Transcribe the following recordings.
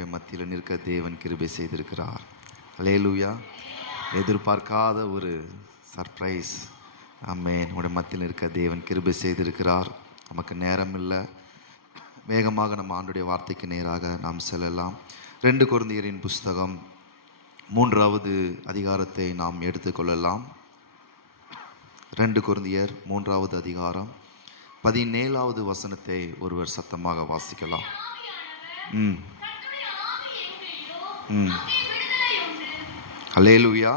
நம்முடைய மத்தியில் நிற்க தேவன் கிருபை செய்திருக்கிறார். அல்லேலூயா. எதிர்பார்க்காத ஒரு சர்ப்ரைஸ். ஆமென். நம்முடைய மத்தியில் நிற்க தேவன் கிருபை செய்திருக்கிறார். நமக்கு நேரம் இல்லை, வேகமாக நம்ம ஆண்டுடைய வார்த்தைக்கு நேராக நாம் செல்லலாம். 2 கொரிந்தியரின் புஸ்தகம் 3வது அதிகாரத்தை நாம் எடுத்துக்கொள்ளலாம். 2 கொரிந்தியர் 3வது அதிகாரம் 17வது வசனத்தை ஒருவர் சத்தமாக வாசிக்கலாம். அல்லேலூயா.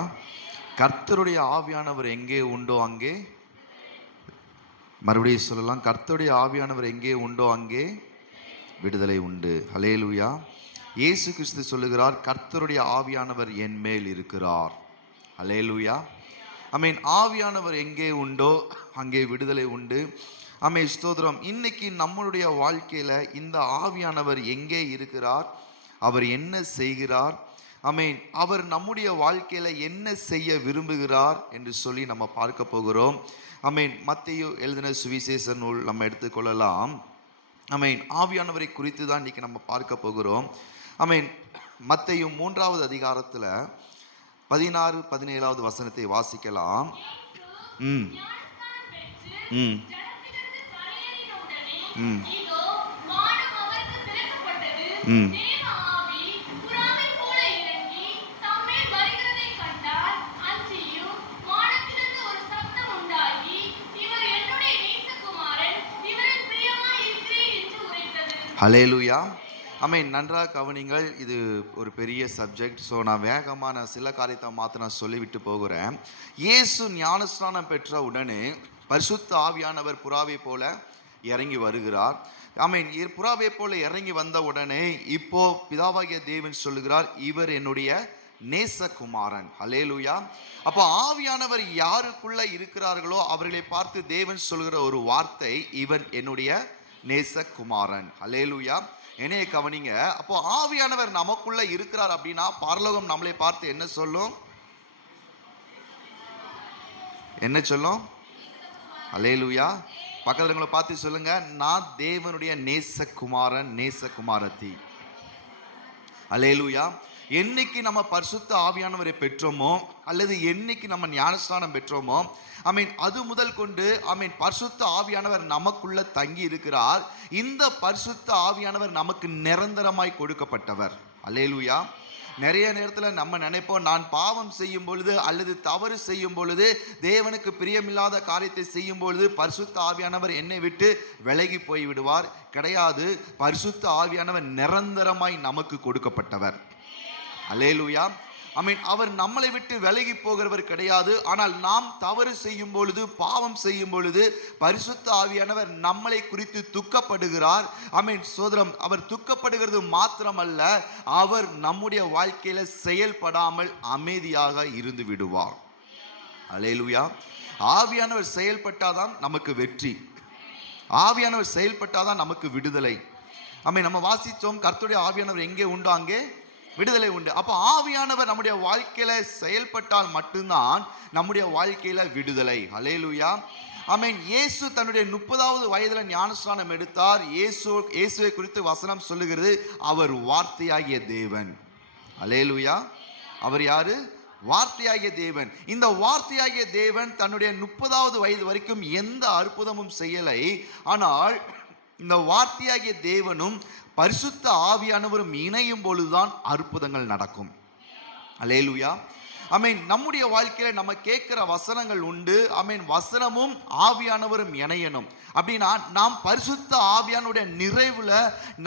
கர்த்தருடைய ஆவியானவர் எங்கே உண்டோ அங்கே, மறுபடியும் சொல்லலாம், கர்த்தருடைய ஆவியானவர் எங்கே உண்டோ அங்கே விடுதலை உண்டு. அல்லேலூயா. இயேசு கிறிஸ்து சொல்லுகிறார், கர்த்தருடைய ஆவியானவர் என் மேல் இருக்கிறார். அல்லேலூயா. ஆமென். ஆவியானவர் எங்கே உண்டோ அங்கே விடுதலை உண்டு. ஆமென். ஸ்தோத்திரம். இன்னைக்கு நம்மளுடைய வாழ்க்கையில இந்த ஆவியானவர் எங்கே இருக்கிறார், அவர் என்ன செய்கிறார், ஆமென், அவர் நம்முடைய வாழ்க்கையில என்ன செய்ய விரும்புகிறார் என்று சொல்லி நம்ம பார்க்க போகிறோம். ஆமென். மத்தேயு எழுதின சுவிசேஷ நூல் நம்ம எடுத்துக்கொள்ளலாம். ஆமென். ஆவியானவரை குறித்து தான் இன்னைக்கு நம்ம பார்க்க போகிறோம். ஆமென். மத்தேயு 3வது அதிகாரத்துல 16, 17வது வசனத்தை வாசிக்கலாம். ஹல்லேலூயா. ஆமென். நன்றாக கவனிங்கள். இது ஒரு பெரிய சப்ஜெக்ட். ஸோ நான் வேகமாக சில காரியத்தை மாற்ற நான் சொல்லிவிட்டு போகிறேன். இயேசு ஞானஸ்நானம் பெற்ற உடனே பரிசுத்த ஆவியானவர் புறாவை போல இறங்கி வருகிறார். ஆமென். புறாவை போல இறங்கி வந்த உடனே இப்போ பிதாவாகிய தேவன் சொல்லுகிறார், இவர் என்னுடைய நேசகுமாரன். ஹல்லேலூயா. அப்போ ஆவியானவர் யாருக்குள்ள இருக்கிறார்களோ அவர்களை பார்த்து தேவன் சொல்லுகிற ஒரு வார்த்தை, இவன் என்னுடைய நேசகுமாரன். ஹல்லேலூயா. என்னைய கவனிங்க. அப்போ ஆவியானவர் நமக்குள்ள இருக்கிறார் அப்படின்னா பரலோகம் நம்மளை பார்த்து என்ன சொல்லும்? என்ன சொல்லும்? ஹல்லேலூயா. பக்கத்துல பார்த்து சொல்லுங்க, நான் தேவனுடைய நேசகுமாரன், நேசகுமாரத்தி. ஹல்லேலூயா. என்னைக்கு நம்ம பரிசுத்த ஆவியானவரை பெற்றோமோ அல்லது என்னைக்கு நம்ம ஞானஸ்நானம் பெற்றோமோ, ஆமென், அது முதல் கொண்டு ஆமென் பரிசுத்த ஆவியானவர் நமக்குள்ள தங்கி இருக்கிறார். இந்த பரிசுத்த ஆவியானவர் நமக்கு நிரந்தரமாய் கொடுக்கப்பட்டவர். அல்லேலூயா. நிறைய நேரத்தில் நம்ம நினைப்போம், நான் பாவம் செய்யும் பொழுது அல்லது தவறு செய்யும் பொழுது, தேவனுக்கு பிரியமில்லாத காரியத்தை செய்யும் பொழுது பரிசுத்த ஆவியானவர் என்னை விட்டு விலகி போய் விடுவார். கிடையாது. பரிசுத்த ஆவியானவர் நிரந்தரமாய் நமக்கு கொடுக்கப்பட்டவர். அல்லேலூயா. ஆமென். அவர் நம்மளை விட்டு விலகி போகிறவர் கிடையாது. ஆனால் நாம் தவறு செய்யும் பொழுது, பாவம் செய்யும் பொழுது பரிசுத்த ஆவியானவர் நம்மளை குறித்து துக்கப்படுகிறார். ஆமென். சோதரம். அவர் துக்கப்படுகிறது மாத்திரமல்ல, அவர் நம்முடைய வாழ்க்கையில செயல்படாமல் அமைதியாக இருந்து விடுவார். அல்லேலூயா. ஆவியானவர் செயல்பட்டாதான் நமக்கு வெற்றி. ஆவியானவர் செயல்பட்டாதான் நமக்கு விடுதலை. ஆமென். நம்ம வாசித்தோம், கர்த்தருடைய ஆவியானவர் எங்கே உண்டோ அங்கே விடுதலை உண்டு. அப்போ ஆவியானவர் நம்முடைய வாழ்க்கையில செயல்பட்டால் மட்டும்தான் நம்முடைய வாழ்க்கையில விடுதலை. ஹல்லேலூயா. ஆமென். இயேசு தன்னுடைய 30வது வயதுல ஞானஸ்நானம் எடுத்தார். இயேசுவை குறித்து வசனம் சொல்லுகிறது, அவர் வார்த்தையாகிய தேவன். ஹல்லேலூயா. அவர் யாரு? வார்த்தையாகிய தேவன். இந்த வார்த்தையாகிய தேவன் தன்னுடைய 30வது வயது வரைக்கும் எந்த அற்புதமும் செய்யலை. ஆனால் இந்த வார்த்தையாகிய தேவனும் பரிசுத்த ஆவியானவரும் இணையும் பொழுதுதான் அற்புதங்கள் நடக்கும். அல்லேலூயா. ஆமென். நம்முடைய வாழ்க்கையில நம்ம கேட்கிற வசனங்கள் உண்டு. ஆமென். வசனமும் ஆவியானவரும் இணையணும். அப்படின்னா நாம் பரிசுத்த ஆவியானுடைய நிறைவுல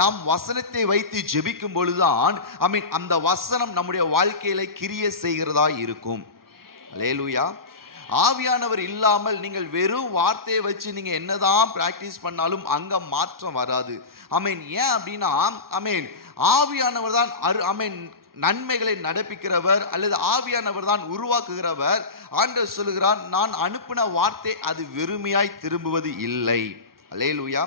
நாம் வசனத்தை வைத்து ஜெபிக்கும் பொழுதுதான் ஆமென் அந்த வசனம் நம்முடைய வாழ்க்கையில கிரியை செய்கிறதா இருக்கும். அல்லேலூயா. ஆவியானவர் இல்லாமல் நீங்கள் வெறும் வார்த்தையை வச்சு நீங்க என்னதான் பிராக்டிஸ் பண்ணாலும் அங்க மாற்றம் வராது. ஆமென். ஏன் அப்படின்னா ஆமென் ஆவியானவர் தான் ஆமென் நன்மைகளை நடப்பிக்கிறவர் அல்லது ஆவியானவர் தான் உருவாக்குகிறவர். ஆண்டவர் சொல்லுகிறார், நான் அனுப்பின வார்த்தை அது வெறுமையாய் திரும்புவது இல்லை. அல்லேலூயா.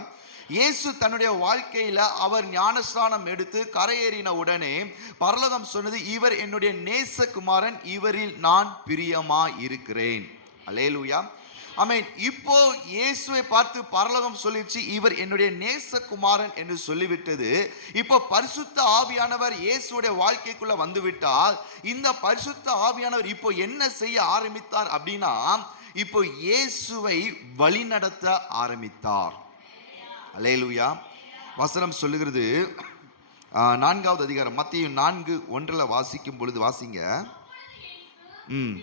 இயேசு தன்னுடைய வாழ்க்கையில அவர் ஞானஸ்நானம் எடுத்து கரையேறின உடனே பரலோகம் சொன்னது, இவர் என்னுடைய நேசகுமாரன், இவரில் நான் பிரியமா இருக்கிறேன். அல்லேலூயா. ஆமென். இப்போ இயேசுவை பார்த்து பரலோகம் சொல்லிடுச்சு, இவர் என்னுடைய நேசகுமாரன் என்று சொல்லிவிட்டது. இப்போ பரிசுத்த ஆவியானவர் இயேசுடைய வாழ்க்கைக்குள்ள வந்துவிட்டால், இந்த பரிசுத்த ஆவியானவர் இப்போ என்ன செய்ய ஆரம்பித்தார் அப்படின்னா, இப்போ இயேசுவை வழிநடத்த ஆரம்பித்தார். அல்லேலூயா. வசனம் சொல்லுகிறது, 4வது அதிகாரம் மத்தேயு 4:1 வாசிக்கும் பொழுது வாசிங்க. ம்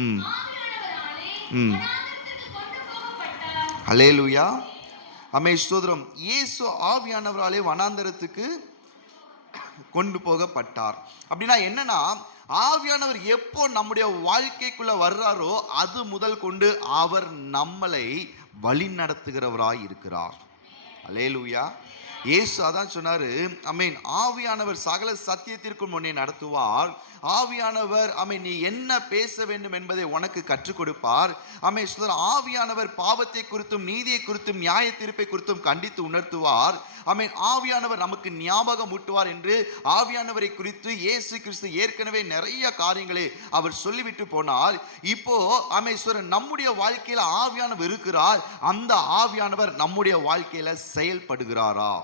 ம் ம் அல்லேலூயா. ஆமென், ஸ்தோத்திரம். இயேசு ஆவியானவராலே வனாந்தரத்துக்கு கொண்டு போகப்பட்டார். அப்படின்னா என்னன்னா, ஆவியானவர் எப்போ நம்முடைய வாழ்க்கைக்குள்ள வர்றாரோ அது முதல் கொண்டு அவர் நம்மளை வழி நடத்துகிறவராய் இருக்கிறார். அல்லேலூயா. இயேசு அதான் சொன்னாரு, ஆமென், ஆவியானவர் சகல சத்தியத்திற்கும் உன்னை நடத்துவார். ஆவியானவர் ஆமென் நீ என்ன பேச வேண்டும் என்பதை உனக்கு கற்றுக் கொடுப்பார். ஆமென், ஆவியானவர் பாவத்தை குறித்தும் நீதியை குறித்தும் நியாய தீர்ப்பை குறித்தும் கண்டித்து உணர்த்துவார். ஆமென், ஆவியானவர் நமக்கு ஞாபகம் ஊட்டுவார் என்று ஆவியானவரை குறித்து இயேசு கிறிஸ்து ஏற்கனவே நிறைய காரியங்களை அவர் சொல்லிவிட்டு போனார். இப்போ ஆமென் நம்முடைய வாழ்க்கையில ஆவியானவர் இருக்கிறார். அந்த ஆவியானவர் நம்முடைய வாழ்க்கையில செயல்படுகிறாரா?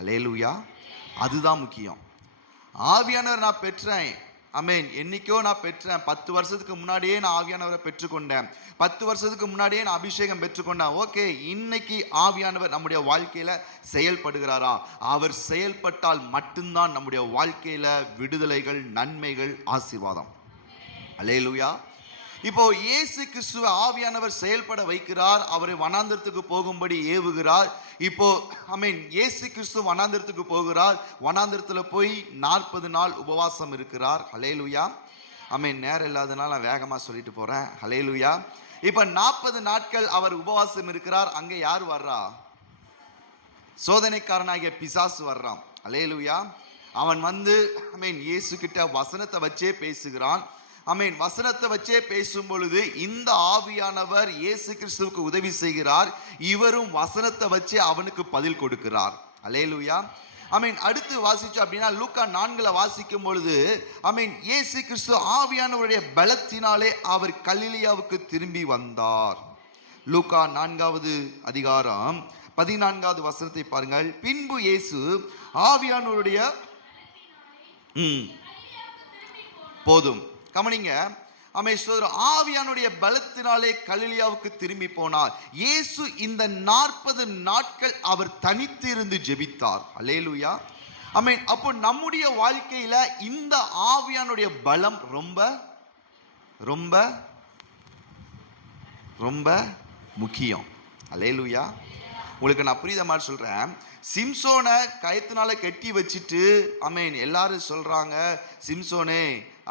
அல்லேலூயா. அதுதான் முக்கியம். ஆவியானவர் நான் பெற்றேன், ஆமென், என்னைக்கோ நான் பெற்றேன். 10 வருஷத்துக்கு முன்னாடியே நான் ஆவியானவரை பெற்றுக்கொண்டேன். 10 வருஷத்துக்கு முன்னாடியே நான் அபிஷேகம் பெற்றுக்கொண்டேன். ஓகே, இன்னைக்கு ஆவியானவர் நம்முடைய வாழ்க்கையில செயல்படுகிறாரா? அவர் செயல்பட்டால் மட்டும்தான் நம்முடைய வாழ்க்கையில விடுதலைகள், நன்மைகள், ஆசீர்வாதம். அல்லேலூயா. இப்போ இயேசு கிறிஸ்துவ ஆவியானவர் செயல்பட வைக்கிறார். அவரை வனாந்தரத்துக்கு போகும்படி ஏவுகிறார். இப்போ ஆமென், இயேசு கிறிஸ்து வனாந்தரத்துக்கு போகிறார். வனாந்தரத்துல போய் 40 நாள் உபவாசம் இருக்கிறார். அல்லேலூயா. ஆமென், நேரம் இல்லாதனால நான் வேகமா சொல்லிட்டு போறேன். அல்லேலூயா. இப்ப 40 நாட்கள் அவர் உபவாசம் இருக்கிறார். அங்க யார் வர்றா? சோதனைக்காரனாகிய பிசாசு வர்றான். அல்லேலூயா. அவன் வந்து ஆமென் இயேசு கிட்ட வசனத்தை வச்சே பேசுகிறான். ஆமென், வசனத்தை வச்சே பேசும் பொழுது இந்த ஆவியானவர் இயேசு கிறிஸ்துவுக்கு உதவி செய்கிறார். இவரும் வசனத்தை வச்சே அவனுக்கு பதில் கொடுக்கிறார். அல்லேலூயா. ஆமென். அடுத்து வாசிச்சோம் அப்படின்னா லூக்கா 4 வாசிக்கும் பொழுது ஆமென் இயேசு கிறிஸ்து ஆவியானவருடைய பலத்தினாலே அவர் கலிலேயாவுக்கு திரும்பி வந்தார். லூக்கா 4வது அதிகாரம் 14வது வசனத்தை பாருங்கள். பின்பு இயேசு ஆவியானவருடைய போதும் கவனிங்க. ஆவியானுடைய பலத்தினாலே கலிலேயாவுக்கு திரும்பி போனார். இயேசு இந்த 40 நாட்கள் அவர் தனித்து இருந்து ஜெபித்தார். அல்லேலூயா. ஆமென். அப்போ நம்முடைய வாழ்க்கையில இந்த ஆவியானுடைய பலம் ரொம்ப ரொம்ப ரொம்ப முக்கியம். அல்லேலூயா. உங்களுக்கு நான் புரியுத மாதிரி சொல்றேன். சிம்சோனை கயத்தினால கட்டி வச்சுட்டு ஆமென் எல்லாரும் சொல்றாங்க, சிம்சோனே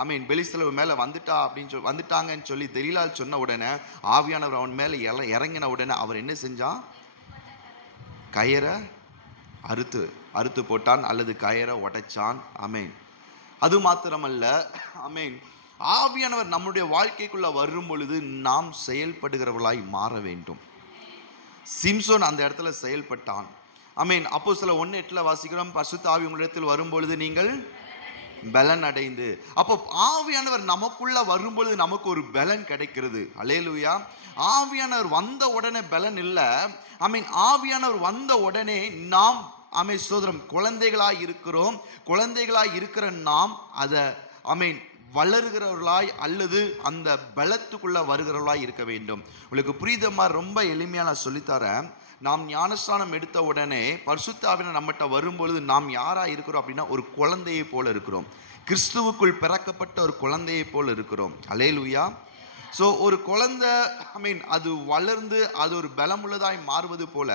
ஆமென் பெலிஸ்தர் மேல வந்துட்டாங்கன்னு சொல்லி தெலீலாள் சொன்ன உடனே ஆவியானவர் அவன் மேல இறங்கின உடனே அவர் என்ன செஞ்சான்? கயரை அறுத்து போட்டான் அல்லது கயரை உடைச்சான். ஆமென். அது மாத்திரமல்ல, ஆமென், ஆவியானவர் நம்முடைய வாழ்க்கைக்குள்ள வரும் பொழுது நாம் செயல்படுகிறவர்களாய் மாற வேண்டும். சிம்சோன் அந்த இடத்துல செயல்பட்டான். ஆமென். அப்போஸ்தலர் 1:8 வாசிக்கிறோம், பரிசுத்த ஆவி உங்களிடத்தில் வரும்பொழுது நீங்கள் பலன் அடைந்து. அப்போ ஆவியானவர் நமக்குள்ள வரும்பொழுது நமக்கு ஒரு பலன் கிடைக்கிறது. அல்லேலூயா. ஆவியானவர் வந்த உடனே பலன் இல்ல. ஆமென். ஆவியானவர் வந்த உடனே நாம் ஆமென் சோதரம் குழந்தைகளாய் இருக்கிறோம். குழந்தைகளாய் இருக்கிற நாம் அதை ஆமென் வளருகிறவர்களாய் அல்லது அந்த பலத்துக்குள்ள வருகிறவர்களாய் இருக்க வேண்டும். உங்களுக்கு புரியுத மாதிரி ரொம்ப எளிமையா நான் சொல்லித்தரேன். நாம் ஞானஸ்நானம் எடுத்த உடனே பரிசுத்த ஆவியானவர் நம்மகிட்ட வரும்பொழுது நாம் யாரா இருக்கிறோம் அப்படின்னா ஒரு குழந்தையை போல இருக்கிறோம். கிறிஸ்துவுக்குள் பிறக்கப்பட்ட ஒரு குழந்தையை போல இருக்கிறோம். அல்லேலூயா. ஸோ ஒரு குழந்தை ஆமென் அது வளர்ந்து அது ஒரு பலமுள்ளதாய் மாறுவது போல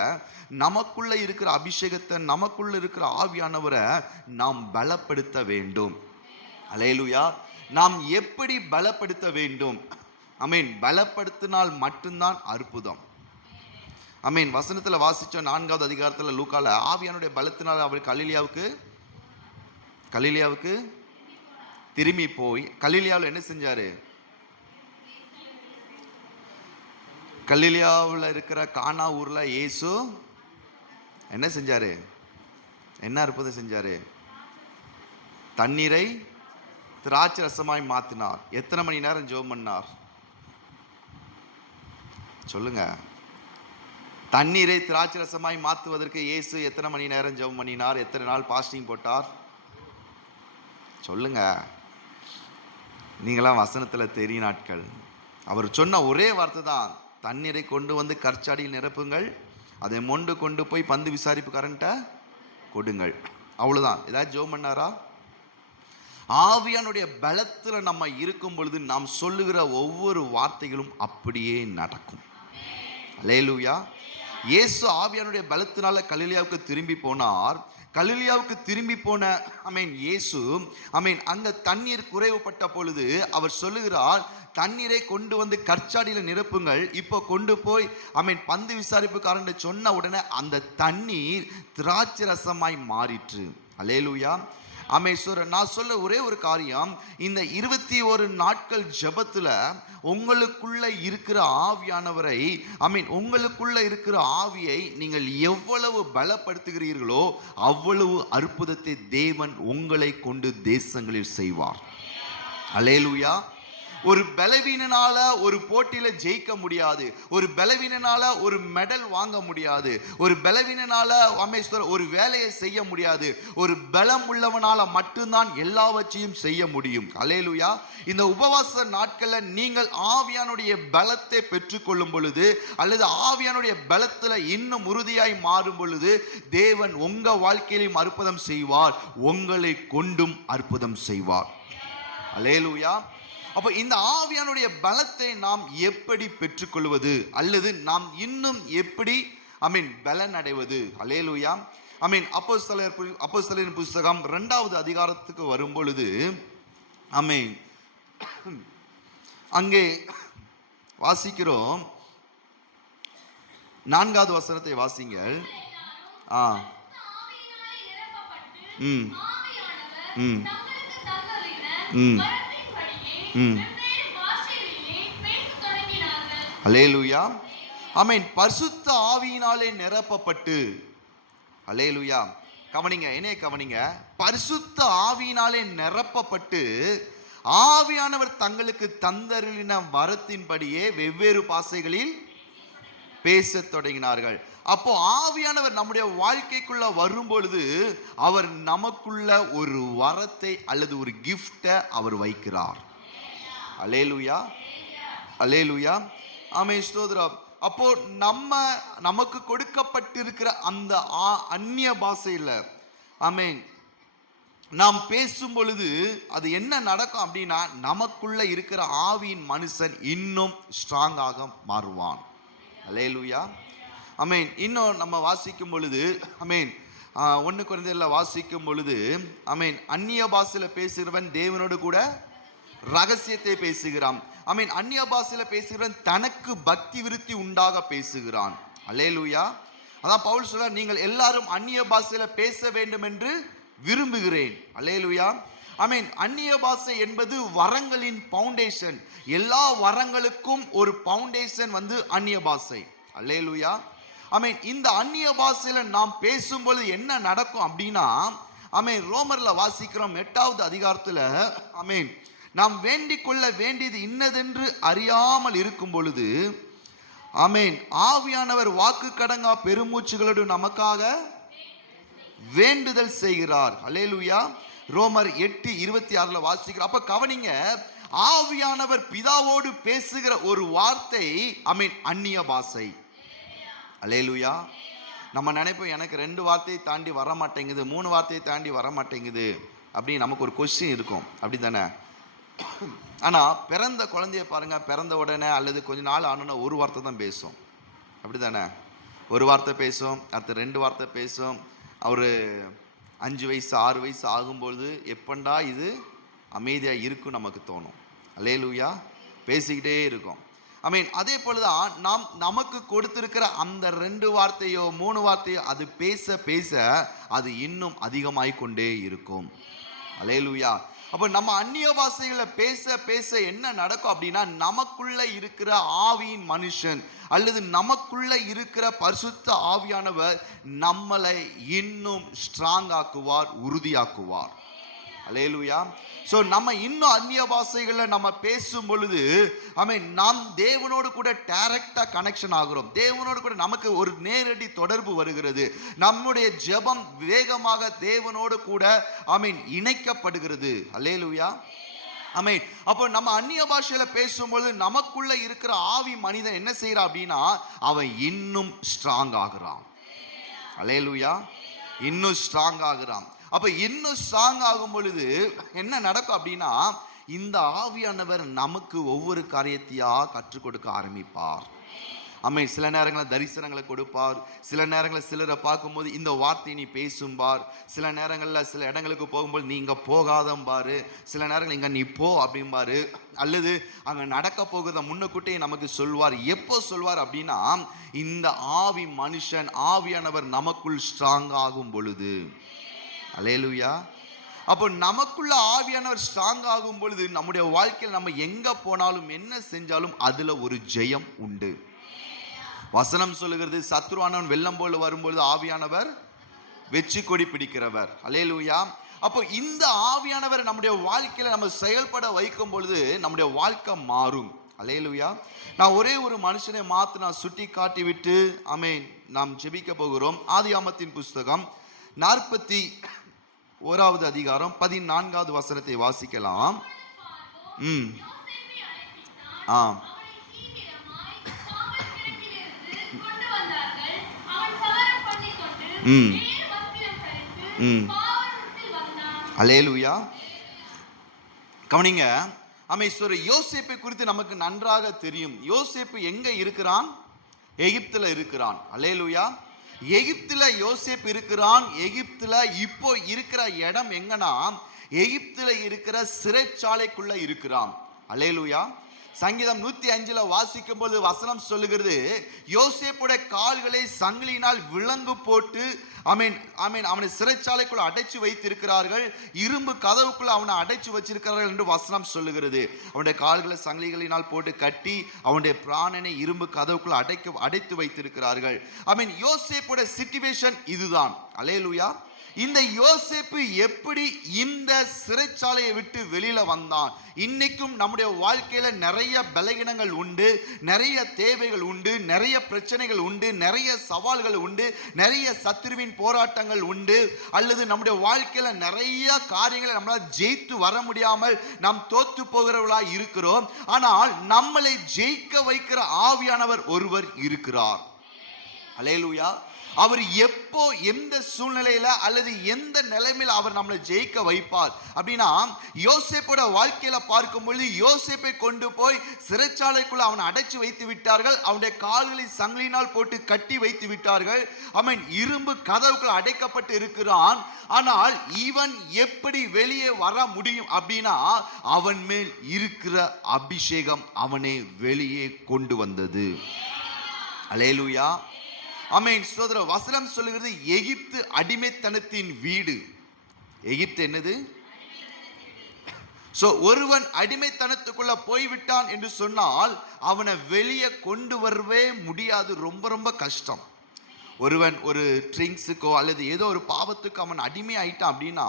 நமக்குள்ள இருக்கிற அபிஷேகத்தை, நமக்குள்ள இருக்கிற ஆவியானவரை நாம் பலப்படுத்த வேண்டும். அல்லேலூயா. நாம் எப்படி பலப்படுத்த வேண்டும்? ஆமென். பலப்படுத்தினால் மட்டும்தான் அற்புதம். ஆமென். வசனத்துல வாசிச்சோம் 4வது அதிகாரத்துல லூக்கால ஆவியானுடைய பலத்தினால் அவர் கலிலேயாவுக்கு திரும்பி போய் கலிலேயாவில் என்ன செஞ்சாரு? கலிலேயாவில் இருக்கிற கானா ஊர்ல இயேசு என்ன செஞ்சாரு? என்ன அற்புதம் செஞ்சாரு? தண்ணீரை திராட்சை ரசமாய் மாத்தினார். எத்தனை மணி நேரம் ஜெபம் பண்ணார்? சொல்லுங்க. தண்ணீரை திராட்சை ரசமாய் மாற்றுவதற்கு இயேசு எத்தனை மணி நேரம் ஜெபம் பண்ணினார்? எத்தனை நாள் பாஸ்டிங் போட்டார்? சொல்லுங்க. நீங்களாம் வசனத்துல தெரியும் நாட்கள். அவர் சொன்ன ஒரே வார்த்தை தான், தண்ணீரை கொண்டு வந்து கற்சாடியில் நிரப்புங்கள், அதை மொண்டு கொண்டு போய் பந்து விசாரிப்புக்காரன்ட்ட கொடுங்கள். அவ்வளவுதான். ஏதாவது ஜெபம் பண்ணாரா? ஆவியானுடைய பலத்துல நம்ம இருக்கும் பொழுது நாம் சொல்லுகிற ஒவ்வொரு வார்த்தைகளும் அப்படியே நடக்கும். அல்லேலூயா. இயேசு ஆவியானுடைய பலத்தினால கலிலேயாவுக்கு திரும்பி போனார். கலிலேயாவுக்கு திரும்பி போன இயேசு அங்க தண்ணீர் குறைவுபட்ட பொழுது அவர் சொல்லுகிறார், தண்ணீரை கொண்டு வந்து கற்சாடியில நிரப்புங்கள். இப்போ கொண்டு போய் பந்து விசாரிப்புக்காரன் சொன்ன உடனே அந்த தண்ணீர் திராட்சை ரசமாய் மாறிற்று. அல்லேலூயா. நான் சொல்ல ஒரே ஒரு காரியம், இந்த 21 நாட்கள் ஜெபத்துல உங்களுக்குள்ள இருக்கிற ஆவியானவரை உங்களுக்குள்ள இருக்கிற ஆவியை நீங்கள் எவ்வளவு பலப்படுத்துகிறீர்களோ அவ்வளவு அற்புதத்தை தேவன் உங்களை கொண்டு தேசங்களில் செய்வார். அல்லேலூயா. ஒரு பலவீனனால ஒரு போட்டியில ஜெயிக்க முடியாது. ஒரு பலவீனனால ஒரு மெடல் வாங்க முடியாது. ஒரு பலவீனனால ஒரு வேலையை செய்ய முடியாது. ஒரு பலம் உள்ளவனால மட்டும்தான் எல்லாவற்றையும் செய்ய முடியும். அல்லேலூயா. இந்த உபவாச நாட்கள்ல நீங்கள் ஆவியானுடைய பலத்தை பெற்றுக்கொள்ளும் பொழுது அல்லது ஆவியானுடைய பலத்துல இன்னும் உறுதியாய் மாறும் பொழுது தேவன் உங்க வாழ்க்கையிலும் அற்புதம் செய்வார், உங்களை கொண்டும் அற்புதம் செய்வார். அல்லேலூயா. அப்ப இந்த ஆவியானுடைய பலத்தை நாம் எப்படி பெற்றுக்கொள்வது அல்லது நாம் இன்னும் எப்படி பலன் அடைவது? அல்லேலூயா. அப்போஸ்தலரின் புத்தகம் 2வது அதிகாரத்துக்கு வரும் பொழுது அங்கே வாசிக்கிறோம். 4வது வசனத்தை வாசிங்கள். அல்லேலூயா. பரிசுத்த ஆவியினாலே நிரப்பப்பட்டு. அல்லேலூயா. கவனிங்க, என்னைய கவனிங்க. பரிசுத்த ஆவியினாலே நிரப்பப்பட்டு ஆவியானவர் தங்களுக்கு தந்தருளின வரத்தின்படியே வெவ்வேறு பாஷைகளில் பேச தொடங்கினார்கள். அப்போ ஆவியானவர் நம்முடைய வாழ்க்கைக்குள்ள வரும் பொழுது அவர் நமக்குள்ள ஒரு வரத்தை அல்லது ஒரு கிஃப்டை அவர் வைக்கிறார். அல்லேலூயா. அல்லேலூயா. ஸ்தோத்திரம். அப்போ நமக்கு கொடுக்கப்பட்டிருக்கிற அந்த அந்நிய பாஷையில நாம் பேசும் பொழுது அது என்ன நடக்கும் அப்படின்னா, நமக்குள்ள இருக்கிற ஆவியின் மனுஷன் இன்னும் ஸ்ட்ராங்காக மாறுவான். அல்லேலூயா. இன்னும் நம்ம வாசிக்கும் பொழுது 1 கொரிந்தியர்ல வாசிக்கும் பொழுது அந்நிய பாஷையில பேசுகிறவன் தேவனோடு கூட ரகசியத்தை பேசுகிறான். அந்நிய பாஷையில பேசுகிறவன் தனக்கு பக்தி விருத்தி உண்டாக பேசுகிறான். அல்லேலூயா. அதான் பவுல் சொல்றார், நீங்கள் எல்லாரும் அந்நிய பாஷையில பேச வேண்டும் என்று விரும்புகிறேன். அல்லேலூயா. அந்நிய பாஷை என்பது வரங்களின் பவுண்டேஷன். எல்லா வரங்களுக்கும் ஒரு பவுண்டேஷன் அந்நிய பாஷை. அல்லேலூயா. இந்த அந்நிய பாஷையில நாம் பேசும்போது என்ன நடக்கும் அப்படின்னா, ரோமர்ல வாசிக்கிறோம் 8வது அதிகாரத்துல நாம் வேண்டிக் கொள்ள வேண்டியது இன்னதென்று அறியாமல் இருக்கும் பொழுது ஆவியானவர் வாக்கு கடங்கா பெருமூச்சுகளோடு நமக்காக வேண்டுதல் செய்கிறார். அல்லேலூயா. ரோமர் 8:26 வாசிக்கிறோம். அப்ப கவனிங்க, ஆவியானவர் பிதாவோடு பேசுகிற ஒரு வார்த்தை அந்நிய பாஷை. அல்லேலூயா. நம்ம நினைப்போம், எனக்கு 2 வார்த்தையை தாண்டி வர மாட்டேங்குது, 3 வார்த்தையை தாண்டி வர மாட்டேங்குது அப்படின்னு நமக்கு ஒரு கொஸ்டின் இருக்கும். அப்படி தானே? ஆனா பிறந்த குழந்தைய பாருங்க, பிறந்த உடனே அல்லது கொஞ்ச நாள் ஆனோன்னா ஒரு வார்த்தை தான் பேசும். அப்படி தானே? ஒரு வார்த்தை பேசும், அடுத்த 2 வார்த்தை பேசும். ஒரு 5 வயசு 6 வயசு ஆகும்பொழுது எப்பண்டா இது அமைதியா இருக்கும் நமக்கு தோணும். அல்லேலூயா. பேசிக்கிட்டே இருக்கும். அதே போலதான் நமக்கு கொடுத்திருக்கிற அந்த 2 வார்த்தையோ 3 வார்த்தையோ அது பேச பேச அது இன்னும் அதிகமாய் கொண்டே இருக்கும். அல்லேலூயா. அப்ப நம்ம அந்நிய பாஷைகளை பேச பேச என்ன நடக்கும் அப்படின்னா, நமக்குள்ள இருக்கிற ஆவியின் மனுஷன் அல்லது நமக்குள்ள இருக்கிற பரிசுத்த ஆவியானவர் நம்மளை இன்னும் ஸ்ட்ராங் ஆக்குவார், உறுதியாக்குவார். அல்லேலூயா. சோ நம்ம இன்னும் அந்நிய பாஷைகள்ல நம்ம பேசும் பொழுது நாம் தேவனோடு கூட டைரக்டா கனெக்ஷன் ஆகிறோம். தேவனோடு கூட நமக்கு ஒரு நேரடி தொடர்பு வருகிறது. நம்முடைய ஜெபம் வேகமாக தேவனோடு கூட இணைக்கப்படுகிறது. அல்லேலூயா. அப்போ நம்ம அந்நிய பாஷையில பேசும்போது நமக்குள்ள இருக்கிற ஆவி மனிதன் என்ன செய்யறான் அப்படின்னா அவன் இன்னும் ஸ்ட்ராங் ஆகுறான். அல்லேலூயா. இன்னும் ஸ்ட்ராங் ஆகுறான். அப்ப இன்னும் ஸ்ட்ராங் ஆகும் பொழுது என்ன நடக்கும் அப்படின்னா இந்த ஆவியானவர் நமக்கு ஒவ்வொரு காரியத்தையா கற்றுக் கொடுக்க ஆரம்பிப்பார். சில நேரங்களில் தரிசனங்களை கொடுப்பார். சில நேரங்களில் சிலரை பார்க்கும்போது இந்த வார்த்தை நீ பேசும்பார். சில நேரங்களில் சில இடங்களுக்கு போகும்போது நீ இங்க போகாதம்பாரு. சில நேரங்கள் இங்க நீ போ அப்படிம்பாரு. அல்லது அங்க நடக்க போகிறத முன்னக்கூட்டே நமக்கு சொல்வார். எப்போ சொல்வார் அப்படின்னா இந்த ஆவி மனுஷன் ஆவியானவர் நமக்குள் ஸ்ட்ராங் ஆகும் பொழுது. அல்லேலூயா. அப்போ நமக்குள்ள ஆவியானவர் ஸ்ட்ராங் ஆகும் பொழுது நம்முடைய வாழ்க்கையில் நம்ம எங்க போனாலும் என்ன செஞ்சாலும் அதுல ஒரு ஜெயம் உண்டு. வசனம் சொல்லுகிறது சத்ருவானவன் வெள்ளம் போல வரும்பொழுது ஆவியானவர் வெற்றி கொடி பிடிக்கிறவர். அல்லேலூயா. அப்போ இந்த ஆவியானவர் நம்முடைய வாழ்க்கையில நம்ம செயல்பட வைக்கும் பொழுது நம்முடைய வாழ்க்கை மாறும். அல்லேலூயா. நான் ஒரே ஒரு மனுஷனை மாத்து நான் சுட்டி காட்டி விட்டு நாம் ஜெபிக்க போகிறோம். ஆதியாகமத்தின் புஸ்தகம் 41வது அதிகாரம் 14வது வசனத்தை வாசிக்கலாம். அல்லேலூயா. கவனிங்க. யோசேப்பை குறித்து நமக்கு நன்றாக தெரியும். யோசேப்பு எங்க இருக்கிறான்? எகிப்துல இருக்கிறான். அல்லேலூயா. எகிப்துல யோசேப்பு இருக்கிறான். எகிப்துல இப்போ இருக்கிற இடம் எங்கன்னா எகிப்துல இருக்கிற சிறைச்சாலைக்குள்ள இருக்கிறான். அல்லேலூயா. சங்கீதம் 105ல வாசிக்கும் போது வசனம் சொல்லுகிறது யோசேப்புடைய கால்களை சங்கிலியினால் விலங்கு போட்டு அவனை சிறைச்சாலைக்குள்ள அடைச்சு வைத்திருக்கிறார்கள். இரும்பு கதவுக்குள்ள அவனை அடைச்சு வச்சிருக்கிறார்கள் என்று வசனம் சொல்லுகிறது. அவனுடைய கால்களை சங்கிலிகளினால் போட்டு கட்டி அவனுடைய பிராணனை இரும்பு கதவுக்குள்ள அடைத்து வைத்திருக்கிறார்கள். யோசேப்புடைய சிச்சுவேஷன் இதுதான். அல்லேலூயா. இந்த யோசேப்பு எப்படி இந்த சிறைச்சாலையை விட்டு வெளியில வந்தான்? இன்னைக்கும் நம்முடைய வாழ்க்கையில நிறைய பலகீனங்கள் உண்டு, நிறைய தேவைகள் உண்டு, நிறைய பிரச்சனைகள் உண்டு, நிறைய சவால்கள் உண்டு, நிறைய சத்துருவின் போராட்டங்கள் உண்டு. அல்லது நம்முடைய வாழ்க்கையில நிறைய காரியங்களை நம்மளால் ஜெயித்து வர முடியாமல் நாம் தோத்து போகிறவர்களாய் இருக்கிறோம். ஆனால் நம்மளை ஜெயிக்க வைக்கிற ஆவியானவர் ஒருவர் இருக்கிறார். அல்லேலூயா. அவர் எப்போ எந்த சூழ்நிலையில அல்லது எந்த நிலைமையில அவர் நம்மளை ஜெயிக்க வைப்பார் அப்படின்னா யோசேப்போட வாழ்க்கையில பார்க்கும் பொழுது யோசேப்பை கொண்டு போய் சிறைச்சாலைக்குள்ள அவனை அடைச்சு வைத்து விட்டார்கள். அவனுடைய கால்களை சங்கிலினால் போட்டு கட்டி வைத்து விட்டார்கள். இரும்பு கதவுக்குள்ள அடைக்கப்பட்டு இருக்கிறான். ஆனால் இவன் எப்படி வெளியே வர முடியும் அப்படின்னா அவன் மேல் இருக்கிற அபிஷேகம் அவனை வெளியே கொண்டு வந்தது. அல்லேலூயா. சோதர வசனம் சொல்லுகிறது எகிப்து அடிமைத்தனத்தின் வீடு. எகிப்து என்னது? ஒருவன் அடிமைத்தனத்துக்குள்ள போய்விட்டான் என்று சொன்னால் அவனை வெளியே கொண்டு வரவே முடியாது. ரொம்ப ரொம்ப கஷ்டம். ஒருவன் ஒரு ட்ரிங்க்ஸுக்கோ அல்லது ஏதோ ஒரு பாவத்துக்கு அவன் அடிமை ஆயிட்டான் அப்படின்னா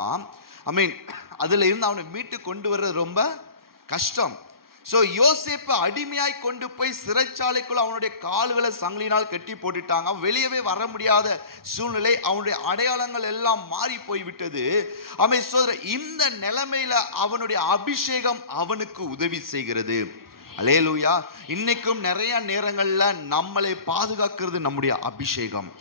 அதுல இருந்து அவனை மீட்டு கொண்டு வர்றது ரொம்ப கஷ்டம். யோசேப்பு அடிமையாய் கொண்டு போய் சிறைச்சாலைக்குள்ள அவனுடைய கால்களை சங்கிலினால் கட்டி போட்டுட்டாங்க. அவன் வெளியவே வர முடியாத சூழ்நிலை. அவனுடைய அடையாளங்கள் எல்லாம் மாறி போய்விட்டது. இந்த நிலைமையில அவனுடைய அபிஷேகம் அவனுக்கு உதவி செய்கிறது. அல்லேலூயா. இன்னைக்கும் நிறைய நேரங்கள்ல நம்மளை பாதுகாக்கிறது நம்முடைய அபிஷேகம்.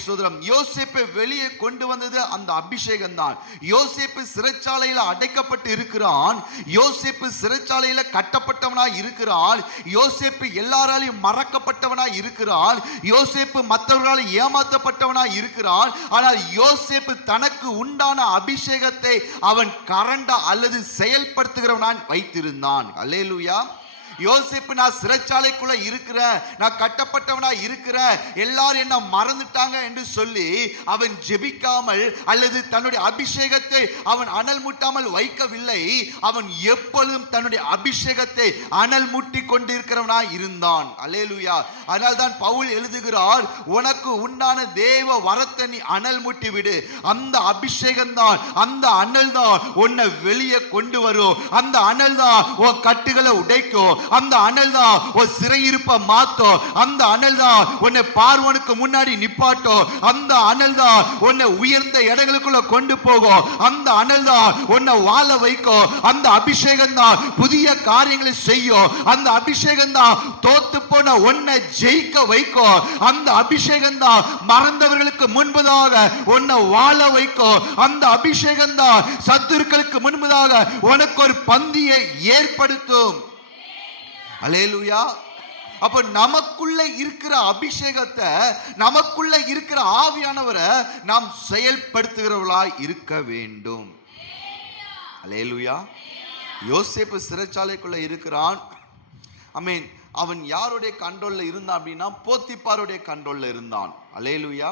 சோதரம் யோசேப்பை வெளியே கொண்டு வந்தது அந்த அபிஷேகம் தான். யோசேப்பு சிறைச்சாலையில அடைக்கப்பட்டு இருக்கிறான். யோசேப்பு சிறைச்சாலையில கட்டப்பட்டவனா இருக்கிறான். யோசேப்பு எல்லாராலையும் மறக்கப்பட்டவனா இருக்கிறான். யோசேப்பு மற்றவர்களால் ஏமாற்றப்பட்டவனா இருக்கிறான். ஆனால் யோசேப்பு தனக்கு உண்டான அபிஷேகத்தை அவன் கரண்டா அல்லது செயல்படுத்துகிறவனான் வைத்திருந்தான். அல்லேலூயா. யோசேப்பு நான் சிறைச்சாலைக்குள்ள இருக்கிறேன், நான் கட்டப்பட்டவனா இருக்கிறேன், எல்லாரும் என்ன மறந்துட்டாங்க என்று சொல்லி அவன் ஜெபிக்காமல் அல்லது தன்னுடைய அபிஷேகத்தை அவன் அனல் மூட்டாமல் வைக்கவில்லை. அவன் எப்பொழுதும் தன்னுடைய அபிஷேகத்தை அனல் மூட்டி கொண்டிருக்கிறவனா இருந்தான். அல்லேலூயா. அதனால் தான் பவுல் எழுதுகிறார், உனக்கு உண்டான தேவ வரத்தை நீ அனல் மூட்டி விடு. அந்த அபிஷேகம் தான், அந்த அனல் தான் உன்னை வெளியே கொண்டு வரும். அந்த அனல் தான் உன் கட்டுகளை உடைக்கும். அந்த அனல் தான் உன் சிறையிருப்பை மாத்தும். அந்த அனல் தான் உன்னை பார்வனுக்கு முன்னாடி நிப்பாட்டும். அந்த அனல் தான் உன்னை உயர்ந்த இடங்களுக்குள்ள கொண்டு போகும். அந்த அனல் தான் உன்னை வாழ வைக்கும். அந்த அபிஷேகம் தான் புதிய காரியங்களை செய்யும். அந்த அபிஷேகம் தான் தோத்து போன உன்னை ஜெயிக்க வைக்கும். அந்த அபிஷேகம் தான் மறந்தவர்களுக்கு முன்பதாக உன்னை வாழ வைக்கும். அந்த அபிஷேகம் தான் சத்துருக்களுக்கு முன்பதாக உனக்கு ஒரு பந்தியை ஏற்படுத்தும். அல்லேலூயா. அப்ப நமக்குள்ள இருக்கிற அபிஷேகத்தை, நமக்குள்ள இருக்கிற ஆவியானவரை நாம் செயல்படுத்துகிறவர்களாய் இருக்க வேண்டும். அல்லேலூயா. யோசேப்பு சிறைச்சாலைக்குள்ள இருக்கிறான். ஆமென். அவன் யாருடைய கண்ட்ரோல்ல இருந்தான் அப்படின்னா போத்திப்பாருடைய கண்ட்ரோல்ல இருந்தான். அல்லேலூயா.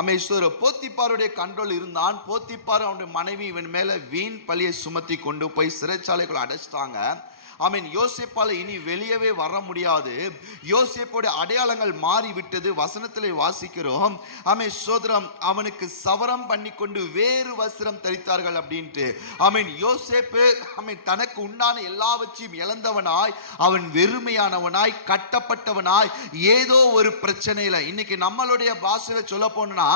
அமேஸ்வர போத்திப்பாருடைய கண்ட்ரோல் இருந்தான். போத்திப்பார் அவனுடைய மனைவி இவன் மேல வீண் பழியை சுமத்தி கொண்டு போய் சிறைச்சாலைக்குள்ள அடைச்சிட்டாங்க. ஆமென். யோசேப்பால இனி வெளியவே வர முடியாது. யோசேப்போட அடையாளங்கள் மாறிவிட்டது. வசனத்திலே வாசிக்கிறோம், ஆமென் சோதரம், அவனுக்கு சவரம் பண்ணி கொண்டு வேறு வஸ்திரம் தரித்தார்கள் அப்படின்ட்டு. ஆமென். யோசேப்பு ஆமென் தனக்கு உண்டான எல்லாவற்றையும் இழந்தவனாய், அவன் வெறுமையானவனாய், கட்டப்பட்டவனாய், ஏதோ ஒரு பிரச்சனையில, இன்னைக்கு நம்மளுடைய பாஷையில சொல்ல போனா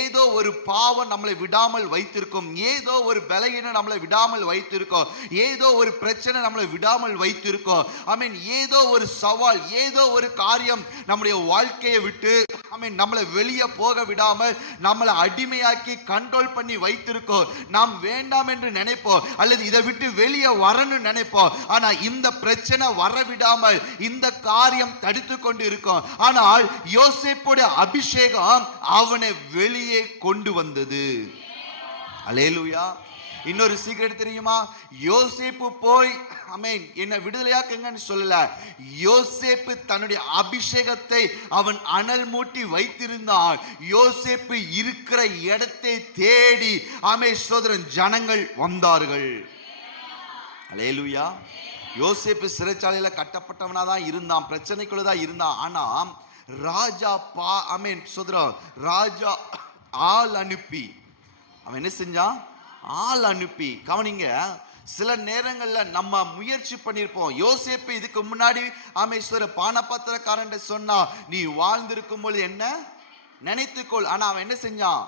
ஏதோ ஒரு பாவம் நம்மளை விடாமல் வைத்திருக்கும், ஏதோ ஒரு பலகீனம் நம்மளை விடாமல் வைத்திருக்கும், ஏதோ ஒரு பிரச்சனை நம்மளை விடாமல் வைத்திருக்கோம். ஆமென். ஏதோ ஒரு சவால், ஏதோ ஒரு காரியம் நம்முடைய வாழ்க்கையை விட்டு ஆமென் நம்மளை வெளியே போக விடாமல் நம்மளை அடிமையாக்கி கண்ட்ரோல் பண்ணி வைத்திருக்கோம். நாம் வேண்டாம் என்று நினைப்போம், அல்லது இதை விட்டு வெளியே வரணும்னு நினைப்போம். ஆனா இந்த பிரச்சனை வர விடாமல் இந்த காரியம் தடுத்து கொண்டு இருக்கும். ஆனால் யோசேப்புடைய அபிஷேகம் அவனை வெளியே கொண்டு வந்தது. அல்லேலூயா. இன்னொரு சீக்ரெட் தெரியுமா? யோசேப்பு போய் ஆமென் என்ன விடுதலையாக்குங்கன்னு சொல்லல. யோசேப்பு தன்னுடைய அபிஷேகத்தை அவன் அனல் மூட்டி வைத்திருந்தான். யோசேப்பு இருக்கிற இடத்தை தேடி ஆமென் சோதரன் ஜனங்கள் வந்தார்கள். அல்லேலூயா. யோசேப்பு சிறைச்சாலையில கட்டப்பட்டவனா தான் இருந்தான், பிரச்சனைக்குள்ளதான் இருந்தான். ஆனா ராஜா ஆமென் சோதரன், ராஜா ஆள் அனுப்பி அவன் என்ன செஞ்சான்? ஆள் அனுப்பி. கவனிங்க, சில நேரங்கள்ல நம்ம முயற்சி பண்ணிருப்போம். யோசேப்பு இதுக்கு முன்னாடி ஆமேஸ்வர பானபாத்திரக்காரன் சொன்னா, நீ வாழ்ந்திருக்கும் போது என்ன நினைத்துக்கொள். ஆனா அவன் என்ன செஞ்சான்?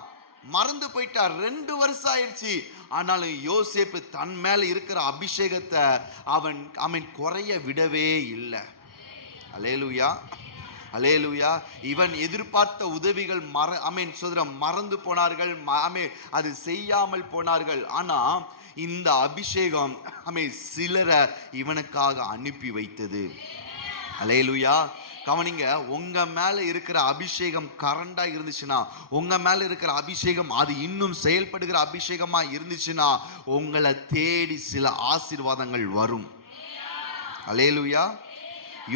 மறந்து போயிட்டார். 2 வருஷம் ஆயிடுச்சு. ஆனாலும் யோசேப்பு தன் மேல இருக்கிற அபிஷேகத்தை அவன் குறைய விடவே இல்லை. அல்லேலூயா. அல்லேலூயா. இவன் எதிர்பார்த்த உதவிகள் மறந்து போனார்கள், அது செய்யாமல் போனார்கள். ஆனா இந்த அபிஷேகம் சிலரை இவனுக்காக அனுப்பி வைத்தது. அல்லேலூயா. கவனிங்க, உங்க மேல இருக்கிற அபிஷேகம் கரண்டா இருந்துச்சுன்னா, உங்க மேல இருக்கிற அபிஷேகம் அது இன்னும் செயல்படுகிற அபிஷேகமா இருந்துச்சுன்னா, உங்களை தேடி சில ஆசீர்வாதங்கள் வரும். அல்லேலூயா.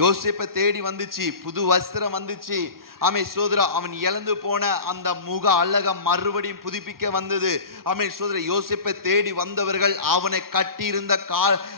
யோசேப்பை தேடி வந்துச்சு, புது வஸ்திரம் வந்துச்சு. ஆமே சோதரா, அவன் இழந்து போன அந்த முக அழகம் மறுபடியும் புதுப்பிக்க வந்தது. ஆமே சோதரா, யோசேப்பை தேடி வந்தவர்கள் அவனை கட்டி இருந்த